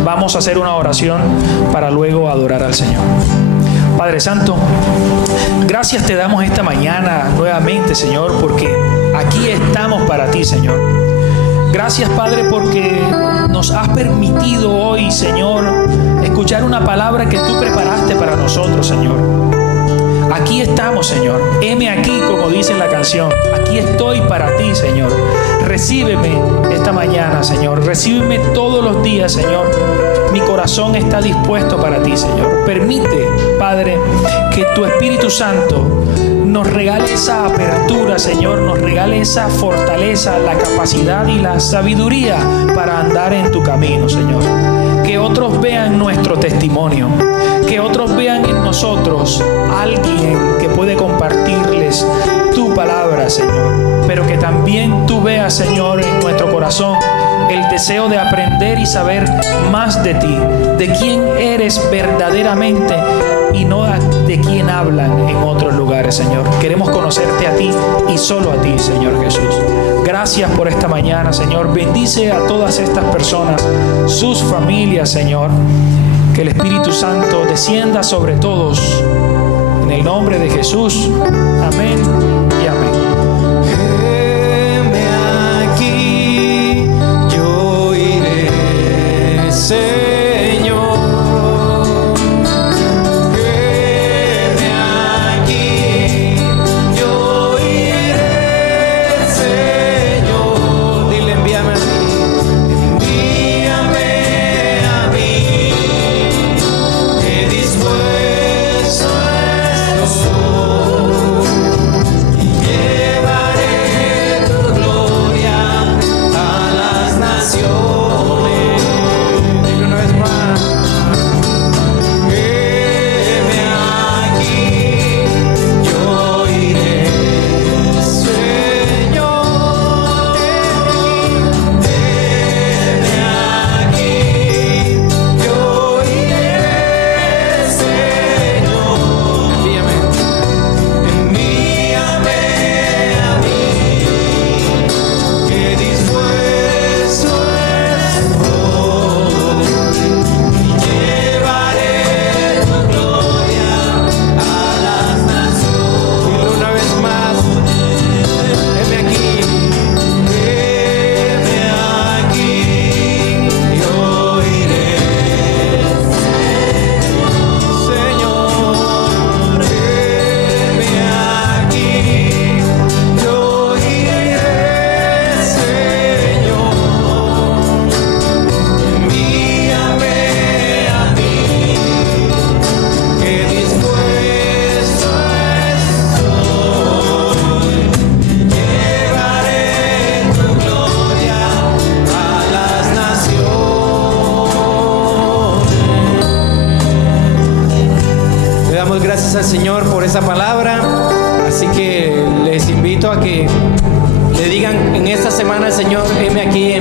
vamos a hacer una oración para luego adorar al Señor. Padre Santo, gracias te damos esta mañana nuevamente, Señor, porque aquí estamos para ti, Señor. Gracias, Padre, porque nos has permitido hoy, Señor, escuchar una palabra que tú preparaste para nosotros, Señor. Aquí estamos, Señor. Heme aquí, como dice la canción. Aquí estoy para ti, Señor. Recíbeme esta mañana, Señor. Recíbeme todos los días, Señor. Mi corazón está dispuesto para ti, Señor. Permite, Padre, que tu Espíritu Santo nos regale esa apertura, Señor, nos regale esa fortaleza, la capacidad y la sabiduría para andar en tu camino, Señor. Que otros vean nuestro testimonio, que otros vean en nosotros alguien que puede compartirles tu palabra, Señor, pero que también tú veas, Señor, en nuestro corazón el deseo de aprender y saber más de ti, de quién eres verdaderamente y no de quién hablan en otros lugares, Señor. Queremos conocerte a ti y solo a ti, Señor Jesús. Gracias por esta mañana, Señor. Bendice a todas estas personas, sus familias, Señor. Que el Espíritu Santo descienda sobre todos. En el nombre de Jesús. Amén y amén. Heme aquí, yo iré, Señor. Heme aquí, yo iré, Señor. Dile: envíame a mí. Envíame a mí, que dispuesto estoy. Llevaré tu gloria a las naciones. Dile una vez más: heme aquí, yo iré, Señor. Heme aquí, yo iré, Señor. Envíame. Envíame a mí, que dispuesto estoy, y llevaré tu gloria a las naciones. Dilo una vez más: heme aquí, yo iré, Señor. Heme aquí, yo iré, Señor. Envíame a mí, que dispuesto estoy. Llevaré tu gloria a las naciones. Le damos gracias al Señor por esa palabra. Así que les invito a que le digan en esta semana al Señor: heme aquí,